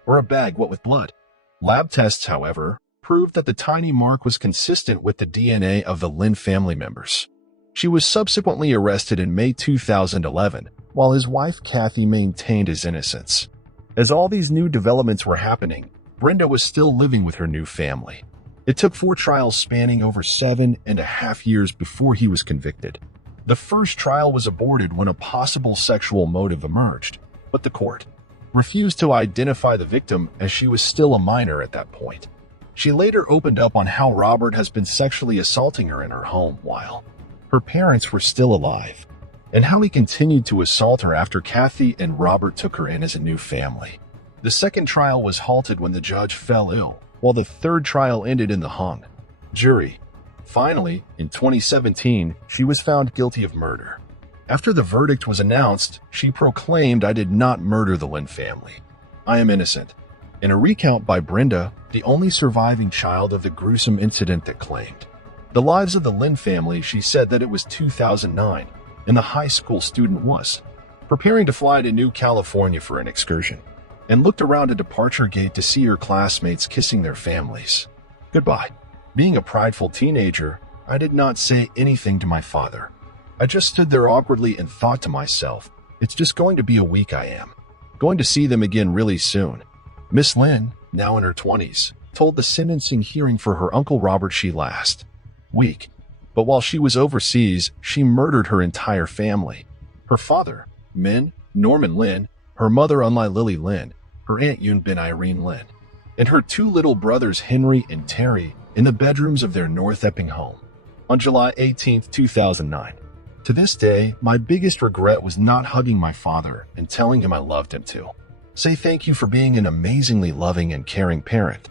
or a bag with blood. Lab tests, however, proved that the tiny mark was consistent with the DNA of the Lin family members. She was subsequently arrested in May 2011, while his wife Kathy maintained his innocence. As all these new developments were happening, Brenda was still living with her new family. It took 4 trials spanning over 7.5 years before he was convicted. The first trial was aborted when a possible sexual motive emerged, but the court refused to identify the victim as she was still a minor at that point. She later opened up on how Robert has been sexually assaulting her in her home while her parents were still alive, and how he continued to assault her after Kathy and Robert took her in as a new family. The second trial was halted when the judge fell ill, while the third trial ended in the hung jury. Finally, in 2017, she was found guilty of murder. After the verdict was announced, she proclaimed, "I did not murder the Lin family." I am innocent. In a recount by Brenda, the only surviving child of the gruesome incident that claimed the lives of the Lynn family, she said that it was 2009, and the high school student was preparing to fly to New California for an excursion, and looked around a departure gate to see her classmates kissing their families goodbye. Being a prideful teenager, I did not say anything to my father. I just stood there awkwardly and thought to myself, it's just going to be a week. I am going to see them again really soon. Miss Lynn, now in her 20s, told the sentencing hearing for her Uncle Robert she last week. But while she was overseas, she murdered her entire family. Her father, Norman Lynn, her mother Unli Lily Lynn, her aunt Yun bin Irene Lynn, and her two little brothers Henry and Terry in the bedrooms of their North Epping home on July 18, 2009. To this day, my biggest regret was not hugging my father and telling him I loved him too. Say thank you for being an amazingly loving and caring parent.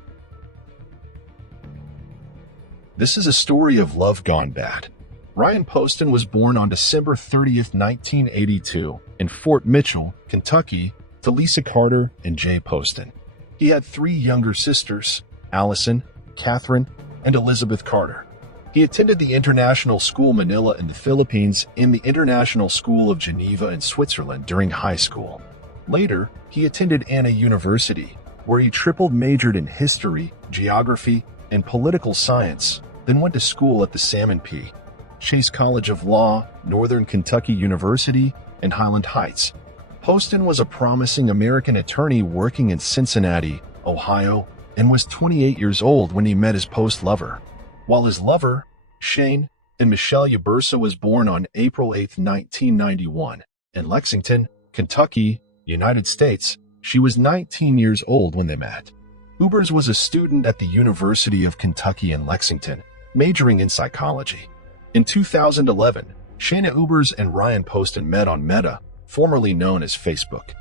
This is a story of love gone bad. Ryan Poston was born on December 30th, 1982, in Fort Mitchell, Kentucky, to Lisa Carter and Jay Poston. He had 3 younger sisters, Allison, Catherine, and Elizabeth Carter. He attended the International School Manila in the Philippines and the International School of Geneva in Switzerland during high school. Later, he attended Anna University, where he triple majored in history, geography, and political science, then went to school at the Salmon P. Chase College of Law, Northern Kentucky University, and Highland Heights. Poston was a promising American attorney working in Cincinnati, Ohio, and was 28 years old when he met his post-lover. While his lover, Shane, and Michelle Ubersa was born on April 8, 1991, in Lexington, Kentucky, United States, she was 19 years old when they met. Ubers was a student at the University of Kentucky in Lexington, majoring in psychology. In 2011, Shayna Ubers and Ryan Poston met on Meta, formerly known as Facebook.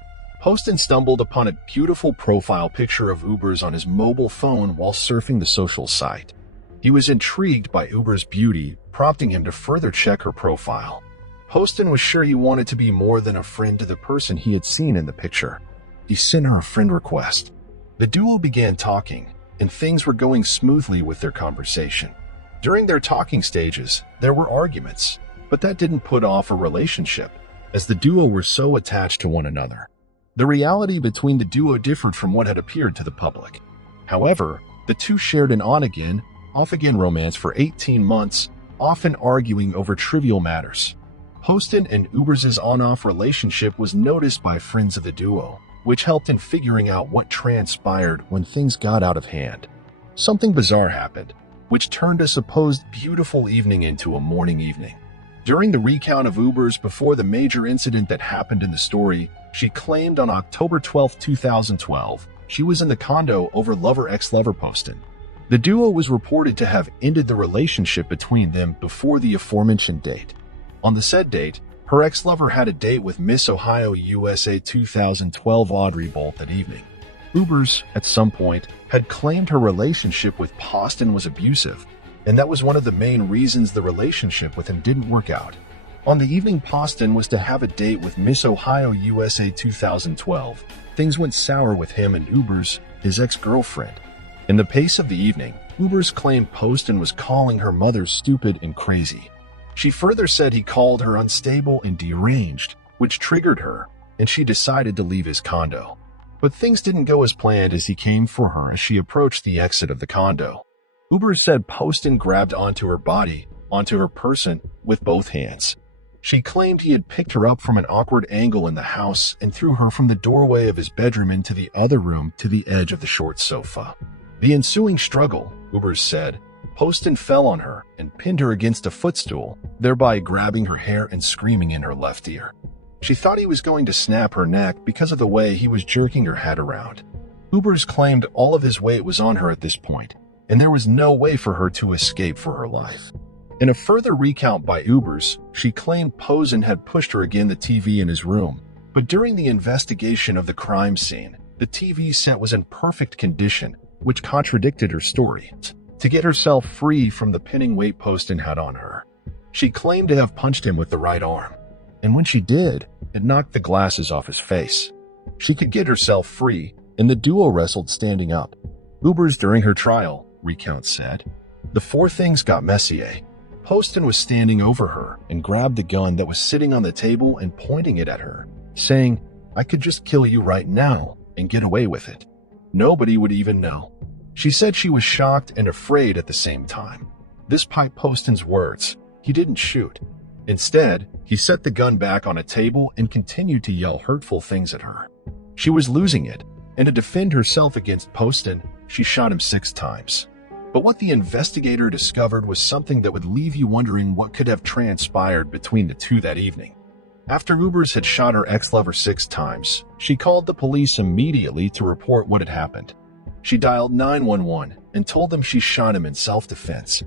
Poston stumbled upon a beautiful profile picture of Ubers on his mobile phone while surfing the social site. He was intrigued by Ubers' beauty, prompting him to further check her profile. Poston was sure he wanted to be more than a friend to the person he had seen in the picture. He sent her a friend request. The duo began talking, and things were going smoothly with their conversation. During their talking stages, there were arguments, but that didn't put off a relationship, as the duo were so attached to one another. The reality between the duo differed from what had appeared to the public. However, the two shared an on-again, off-again romance for 18 months, often arguing over trivial matters. Poston and Ubers' on-off relationship was noticed by friends of the duo, which helped in figuring out what transpired when things got out of hand. Something bizarre happened, which turned a supposed beautiful evening into a mourning evening. During the recount of Ubers before the major incident that happened in the story, she claimed on October 12, 2012, she was in the condo over lover ex-lover Poston. The duo was reported to have ended the relationship between them before the aforementioned date. On the said date, her ex-lover had a date with Miss Ohio USA 2012 Audrey Bolt that evening. Ubers, at some point, had claimed her relationship with Poston was abusive, and that was one of the main reasons the relationship with him didn't work out. On the evening Poston was to have a date with Miss Ohio USA 2012, things went sour with him and Ubers, his ex-girlfriend. In the pace of the evening, Ubers claimed Poston was calling her mother stupid and crazy. She further said he called her unstable and deranged, which triggered her, and she decided to leave his condo. But things didn't go as planned as he came for her as she approached the exit of the condo. Ubers said Poston grabbed onto her body, onto her person, with both hands. She claimed he had picked her up from an awkward angle in the house and threw her from the doorway of his bedroom into the other room to the edge of the short sofa. The ensuing struggle, Ubers said, Poston fell on her and pinned her against a footstool, thereby grabbing her hair and screaming in her left ear. She thought he was going to snap her neck because of the way he was jerking her head around. Ubers claimed all of his weight was on her at this point, and there was no way for her to escape for her life. In a further recount by Ubers, she claimed Poston had pushed her against the TV in his room, but during the investigation of the crime scene, the TV set was in perfect condition, which contradicted her story. To get herself free from the pinning weight Poston had on her, she claimed to have punched him with the right arm, and when she did, it knocked the glasses off his face. She could get herself free, and the duo wrestled standing up. Ubers during her trial, recounts said. The four things got messy. Poston was standing over her and grabbed the gun that was sitting on the table and pointing it at her, saying, "I could just kill you right now and get away with it. Nobody would even know." She said she was shocked and afraid at the same time. Despite Poston's words, he didn't shoot. Instead, he set the gun back on a table and continued to yell hurtful things at her. She was losing it, and to defend herself against Poston, she shot him 6 times. But what the investigator discovered was something that would leave you wondering what could have transpired between the two that evening. After Ubers had shot her ex-lover 6 times, she called the police immediately to report what had happened. She dialed 911 and told them she shot him in self-defense.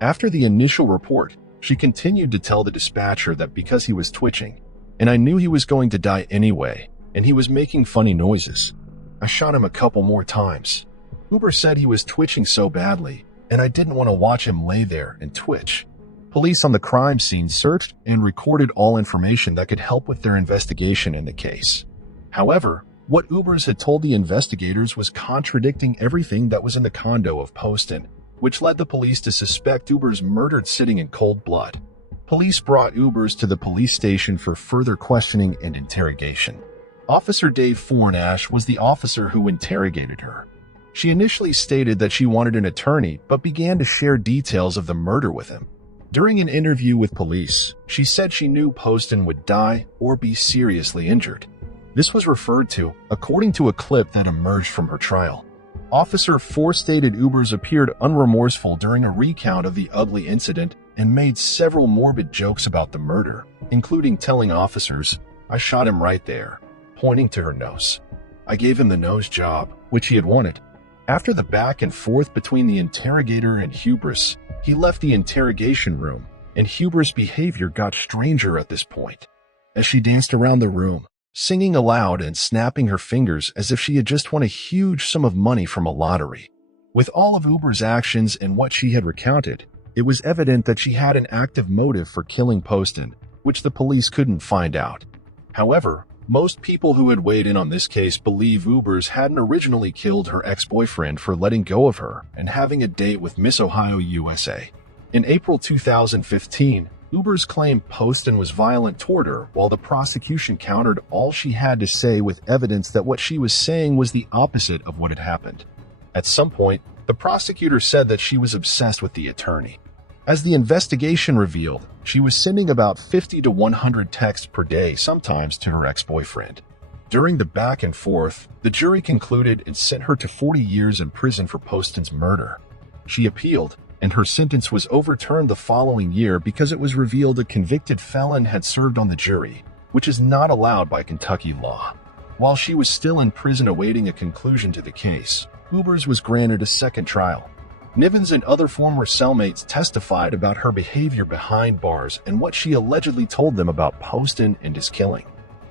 After the initial report, she continued to tell the dispatcher that because he was twitching, and I knew he was going to die anyway, and he was making funny noises. I shot him a couple more times. Uber said he was twitching so badly, and I didn't want to watch him lay there and twitch. Police on the crime scene searched and recorded all information that could help with their investigation in the case. However, what Ubers had told the investigators was contradicting everything that was in the condo of Poston, which led the police to suspect Ubers murdered sitting in cold blood. Police brought Ubers to the police station for further questioning and interrogation. Officer Dave Fornash was the officer who interrogated her. She initially stated that she wanted an attorney, but began to share details of the murder with him. During an interview with police, she said she knew Poston would die or be seriously injured. This was referred to according to a clip that emerged from her trial. Officer Fore stated Ubers appeared unremorseful during a recount of the ugly incident and made several morbid jokes about the murder, including telling officers, "I shot him right there," pointing to her nose. "I gave him the nose job, which he had wanted." After the back and forth between the interrogator and Hubris, he left the interrogation room, and Hubris' behavior got stranger at this point. As she danced around the room, singing aloud and snapping her fingers as if she had just won a huge sum of money from a lottery. With all of Uber's actions and what she had recounted, it was evident that she had an active motive for killing Poston, which the police couldn't find out. However, most people who had weighed in on this case believe Ubers hadn't originally killed her ex-boyfriend for letting go of her and having a date with Miss Ohio USA. In April 2015, Ubers claimed Poston was violent toward her, while the prosecution countered all she had to say with evidence that what she was saying was the opposite of what had happened. At some point, the prosecutor said that she was obsessed with the attorney. As the investigation revealed, she was sending about 50 to 100 texts per day, sometimes to her ex-boyfriend. During the back and forth, the jury concluded and sent her to 40 years in prison for Poston's murder. She appealed, and her sentence was overturned the following year because it was revealed a convicted felon had served on the jury, which is not allowed by Kentucky law. While she was still in prison awaiting a conclusion to the case, Ubers was granted a second trial. Nivens and other former cellmates testified about her behavior behind bars and what she allegedly told them about Poston and his killing.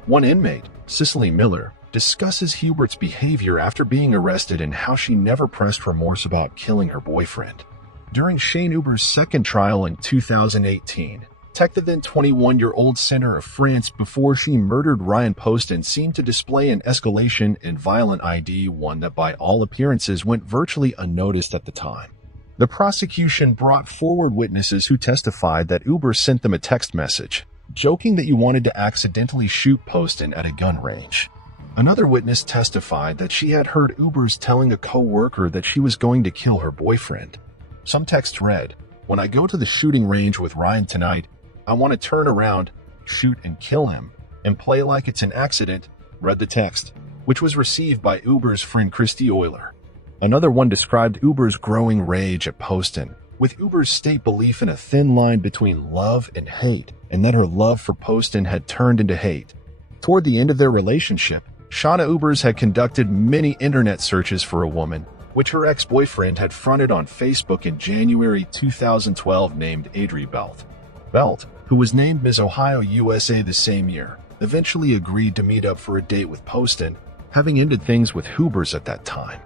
One inmate, Cicely Miller, discusses Hubert's behavior after being arrested and how she never pressed remorse about killing her boyfriend. During Shane Uber's second trial in 2018, Tech, the then 21-year-old center of France before she murdered Ryan Poston, seemed to display an escalation in violent ID, one that by all appearances went virtually unnoticed at the time. The prosecution brought forward witnesses who testified that Uber sent them a text message, joking that you wanted to accidentally shoot Poston at a gun range. Another witness testified that she had heard Ubers telling a co-worker that she was going to kill her boyfriend. Some text read, "When I go to the shooting range with Ryan tonight, I want to turn around, shoot and kill him, and play like it's an accident," read the text, which was received by Uber's friend Christy Euler. Another one described Uber's growing rage at Poston, with Uber's state belief in a thin line between love and hate, and that her love for Poston had turned into hate. Toward the end of their relationship, Shauna Ubers had conducted many internet searches for a woman, which her ex-boyfriend had fronted on Facebook in January 2012 named Adri Belt. Belt, who was named Miss Ohio USA the same year, eventually agreed to meet up for a date with Poston, having ended things with Ubers at that time.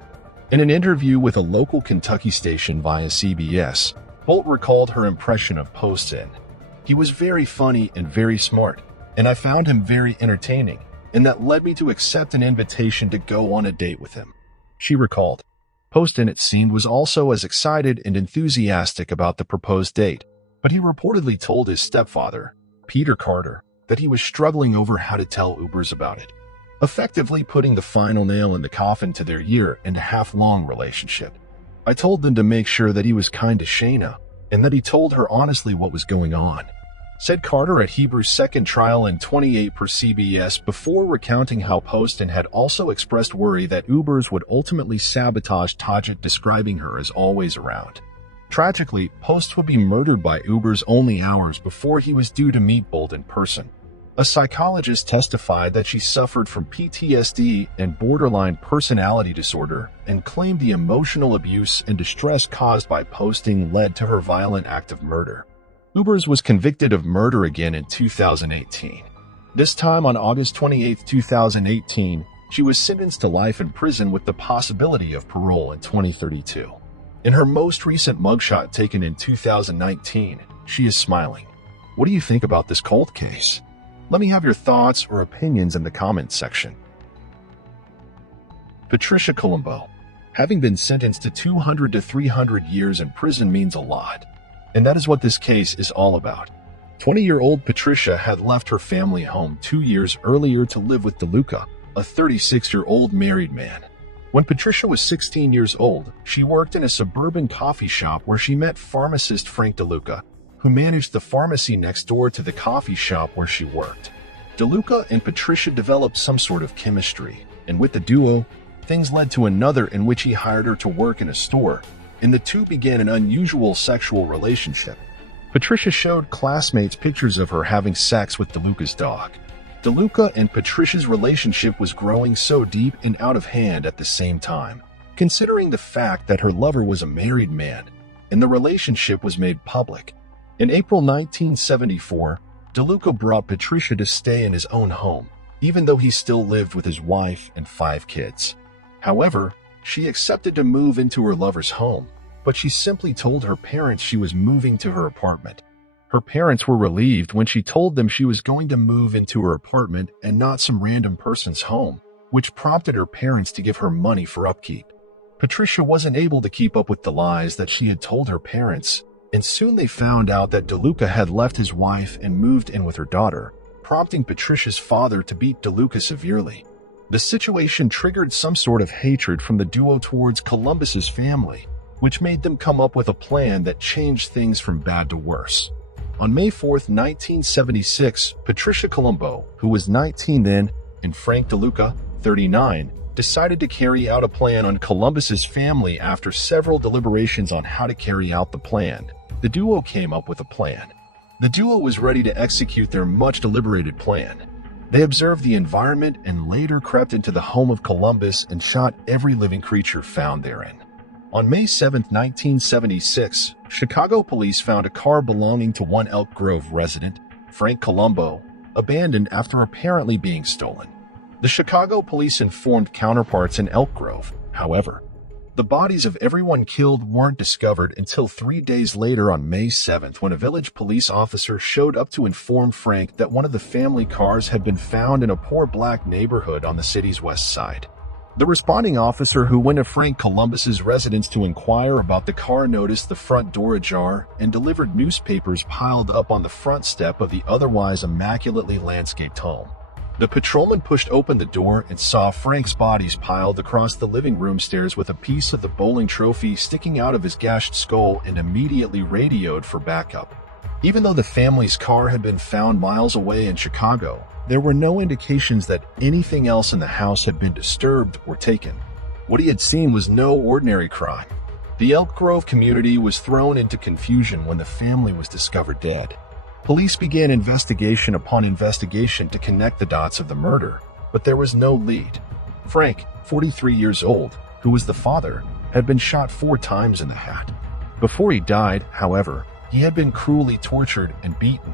In an interview with a local Kentucky station via CBS, Bolt recalled her impression of Poston. "He was very funny and very smart, and I found him very entertaining. and that led me to accept an invitation to go on a date with him," she recalled. Poston, it seemed, was also as excited and enthusiastic about the proposed date, but he reportedly told his stepfather, Peter Carter, that he was struggling over how to tell Ubers about it, effectively putting the final nail in the coffin to their year-and-a-half-long relationship. "I told them to make sure that he was kind to Shayna, and that he told her honestly what was going on," said Carter at Hebrew's second trial in 28 per CBS, before recounting how Poston had also expressed worry that Ubers would ultimately sabotage Tajit, describing her as always around. Tragically, Post would be murdered by Ubers only hours before he was due to meet Bolt in person. A psychologist testified that she suffered from PTSD and borderline personality disorder and claimed the emotional abuse and distress caused by Posting led to her violent act of murder. Ubers was convicted of murder again in 2018. This time on August 28, 2018, she was sentenced to life in prison with the possibility of parole in 2032. In her most recent mugshot taken in 2019, she is smiling. What do you think about this cold case? Let me have your thoughts or opinions in the comments section. Patricia Colombo. Having been sentenced to 200 to 300 years in prison means a lot. And that is what this case is all about. 20-year-old Patricia had left her family home 2 years earlier to live with DeLuca, a 36-year-old married man. When Patricia was 16 years old, she worked in a suburban coffee shop where she met pharmacist Frank DeLuca, who managed the pharmacy next door to the coffee shop where she worked. DeLuca and Patricia developed some sort of chemistry, and with the duo, things led to another in which he hired her to work in a store, and the two began an unusual sexual relationship. Patricia showed classmates pictures of her having sex with DeLuca's dog. DeLuca and Patricia's relationship was growing so deep and out of hand at the same time, considering the fact that her lover was a married man, and the relationship was made public. In April 1974, DeLuca brought Patricia to stay in his own home, even though he still lived with his wife and 5 kids. However, she accepted to move into her lover's home, but she simply told her parents she was moving to her apartment. Her parents were relieved when she told them she was going to move into her apartment and not some random person's home, which prompted her parents to give her money for upkeep. Patricia wasn't able to keep up with the lies that she had told her parents, and soon they found out that DeLuca had left his wife and moved in with her daughter, prompting Patricia's father to beat DeLuca severely. The situation triggered some sort of hatred from the duo towards Columbus's family, which made them come up with a plan that changed things from bad to worse. On May 4, 1976, Patricia Colombo, who was 19 then, and Frank DeLuca, 39, decided to carry out a plan on Columbus's family. After several deliberations on how to carry out the plan, the duo came up with a plan. The duo was ready to execute their much-deliberated plan. They observed the environment and later crept into the home of Columbus and shot every living creature found therein. On May 7, 1976, Chicago police found a car belonging to one Elk Grove resident, Frank Colombo, abandoned after apparently being stolen. The Chicago police informed counterparts in Elk Grove, however. The bodies of everyone killed weren't discovered until 3 days later on May 7th, when a village police officer showed up to inform Frank that one of the family cars had been found in a poor black neighborhood on the city's west side. The responding officer, who went to Frank Columbus's residence to inquire about the car, noticed the front door ajar and delivered newspapers piled up on the front step of the otherwise immaculately landscaped home. The patrolman pushed open the door and saw Frank's bodies piled across the living room stairs with a piece of the bowling trophy sticking out of his gashed skull, and immediately radioed for backup. Even though the family's car had been found miles away in Chicago, there were no indications that anything else in the house had been disturbed or taken. What he had seen was no ordinary crime. The Elk Grove community was thrown into confusion when the family was discovered dead. Police began investigation upon investigation to connect the dots of the murder, but there was no lead. Frank, 43 years old, who was the father, had been shot 4 times in the hat. Before he died, however, he had been cruelly tortured and beaten.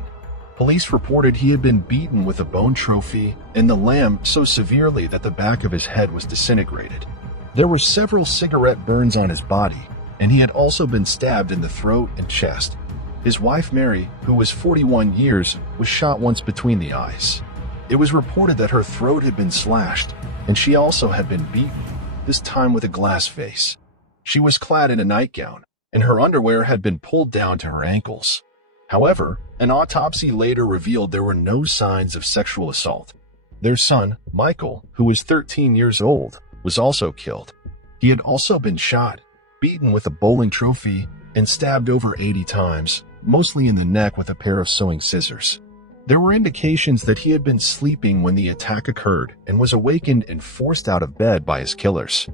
Police reported he had been beaten with a bone trophy and the lamb so severely that the back of his head was disintegrated. There were several cigarette burns on his body, and he had also been stabbed in the throat and chest. His wife Mary, who was 41 years, was shot once between the eyes. It was reported that her throat had been slashed, and she also had been beaten, this time with a glass vase. She was clad in a nightgown, and her underwear had been pulled down to her ankles. However, an autopsy later revealed there were no signs of sexual assault. Their son, Michael, who was 13 years old, was also killed. He had also been shot, beaten with a bowling trophy, and stabbed over 80 times, mostly in the neck with a pair of sewing scissors. There were indications that he had been sleeping when the attack occurred and was awakened and forced out of bed by his killers.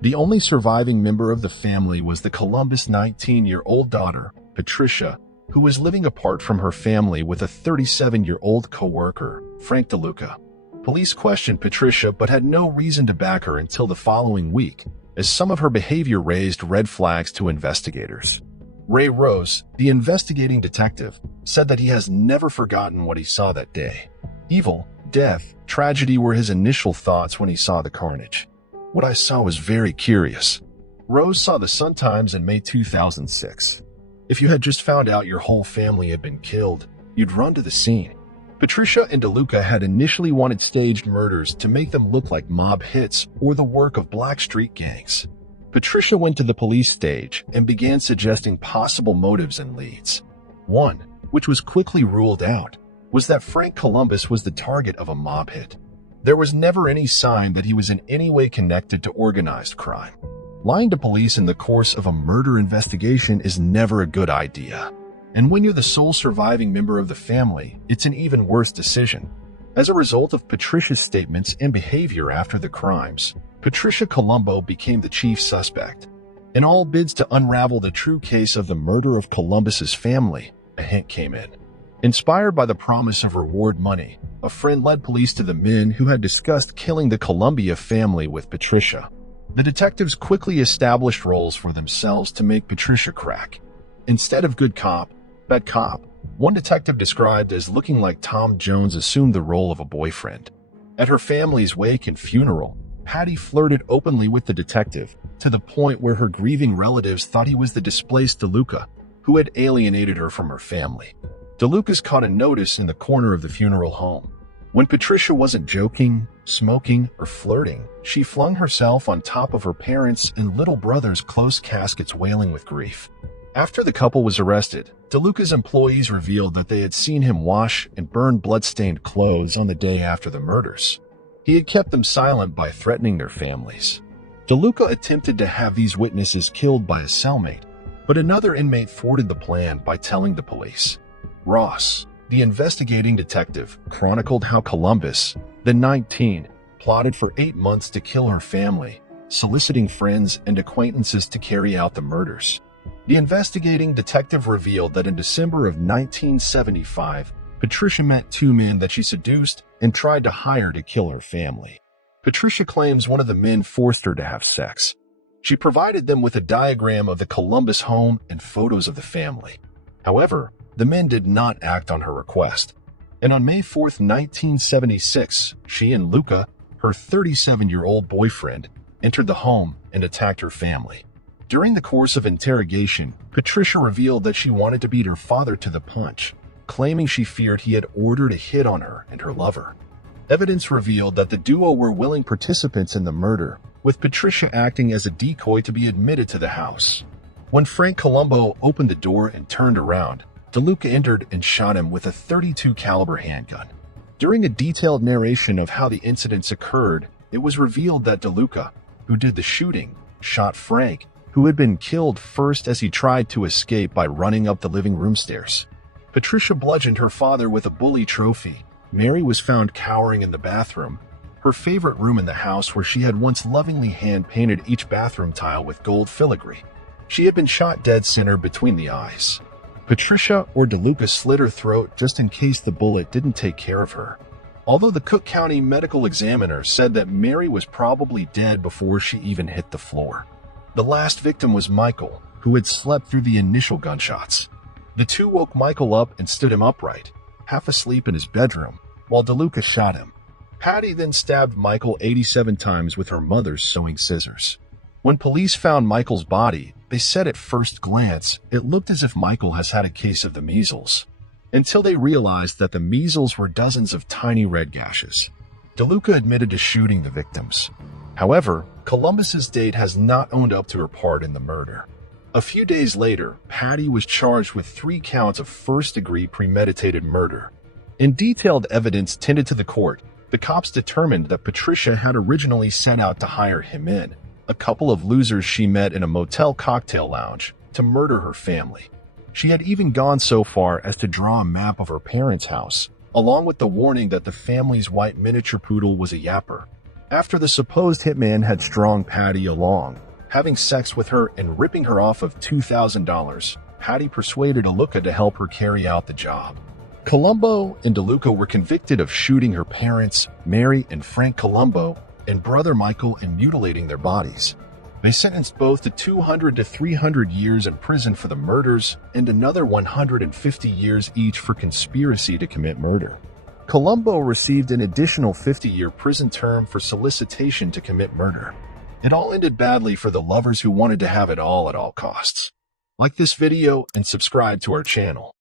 The only surviving member of the family was the Columbus' 19-year-old daughter, Patricia, who was living apart from her family with a 37-year-old co-worker, Frank DeLuca. Police questioned Patricia but had no reason to back her until the following week, as some of her behavior raised red flags to investigators. Ray Rose, the investigating detective, said that he has never forgotten what he saw that day. Evil, death, tragedy were his initial thoughts when he saw the carnage. What I saw was very curious. Rose saw the Sun-Times in May 2006. If you had just found out your whole family had been killed, you'd run to the scene. Patricia and DeLuca had initially wanted staged murders to make them look like mob hits or the work of black street gangs. Patricia went to the police stage and began suggesting possible motives and leads. One, which was quickly ruled out, was that Frank Columbus was the target of a mob hit. There was never any sign that he was in any way connected to organized crime. Lying to police in the course of a murder investigation is never a good idea. And when you're the sole surviving member of the family, it's an even worse decision. As a result of Patricia's statements and behavior after the crimes, Patricia Colombo became the chief suspect. In all bids to unravel the true case of the murder of Columbus's family, a hint came in. Inspired by the promise of reward money, a friend led police to the men who had discussed killing the Columbia family with Patricia. The detectives quickly established roles for themselves to make Patricia crack. Instead of good cop, bad cop, one detective described as looking like Tom Jones assumed the role of a boyfriend. At her family's wake and funeral, Patty flirted openly with the detective, to the point where her grieving relatives thought he was the displaced DeLuca, who had alienated her from her family. DeLuca's caught a notice in the corner of the funeral home. When Patricia wasn't joking, smoking, or flirting, she flung herself on top of her parents' and little brother's close caskets wailing with grief. After the couple was arrested, DeLuca's employees revealed that they had seen him wash and burn blood-stained clothes on the day after the murders. He had kept them silent by threatening their families. DeLuca attempted to have these witnesses killed by a cellmate, but another inmate thwarted the plan by telling the police. Ross, the investigating detective, chronicled how Columbus, then 19, plotted for 8 months to kill her family, soliciting friends and acquaintances to carry out the murders. The investigating detective revealed that in December of 1975, Patricia met 2 men that she seduced and tried to hire to kill her family. Patricia claims one of the men forced her to have sex. She provided them with a diagram of the Columbus home and photos of the family. However, the men did not act on her request. And on May 4, 1976, she and Luca, her 37-year-old boyfriend, entered the home and attacked her family. During the course of interrogation, Patricia revealed that she wanted to beat her father to the punch, claiming she feared he had ordered a hit on her and her lover. Evidence revealed that the duo were willing participants in the murder, with Patricia acting as a decoy to be admitted to the house. When Frank Colombo opened the door and turned around, DeLuca entered and shot him with a .32 caliber handgun. During a detailed narration of how the incidents occurred, it was revealed that DeLuca, who did the shooting, shot Frank, who had been killed first as he tried to escape by running up the living room stairs. Patricia bludgeoned her father with a bully trophy. Mary was found cowering in the bathroom, her favorite room in the house, where she had once lovingly hand-painted each bathroom tile with gold filigree. She had been shot dead center between the eyes. Patricia or DeLuca slit her throat just in case the bullet didn't take care of her. Although the Cook County medical examiner said that Mary was probably dead before she even hit the floor. The last victim was Michael, who had slept through the initial gunshots. The two woke Michael up and stood him upright, half asleep in his bedroom, while DeLuca shot him. Patty then stabbed Michael 87 times with her mother's sewing scissors. When police found Michael's body, they said at first glance it looked as if Michael has had a case of the measles. until they realized that the measles were dozens of tiny red gashes. DeLuca admitted to shooting the victims. However, Columbus's date has not owned up to her part in the murder. A few days later, Patty was charged with 3 counts of first-degree premeditated murder. In detailed evidence tended to the court, the cops determined that Patricia had originally set out to hire him in, a couple of losers she met in a motel cocktail lounge, to murder her family. She had even gone so far as to draw a map of her parents' house, along with the warning that the family's white miniature poodle was a yapper. After the supposed hitman had strung Patty along, having sex with her and ripping her off of $2,000, Patty persuaded DeLuca to help her carry out the job. Colombo and DeLuca were convicted of shooting her parents, Mary and Frank Colombo, and brother Michael, and mutilating their bodies. They sentenced both to 200 to 300 years in prison for the murders and another 150 years each for conspiracy to commit murder. Colombo received an additional 50-year prison term for solicitation to commit murder. It all ended badly for the lovers who wanted to have it all at all costs. Like this video and subscribe to our channel.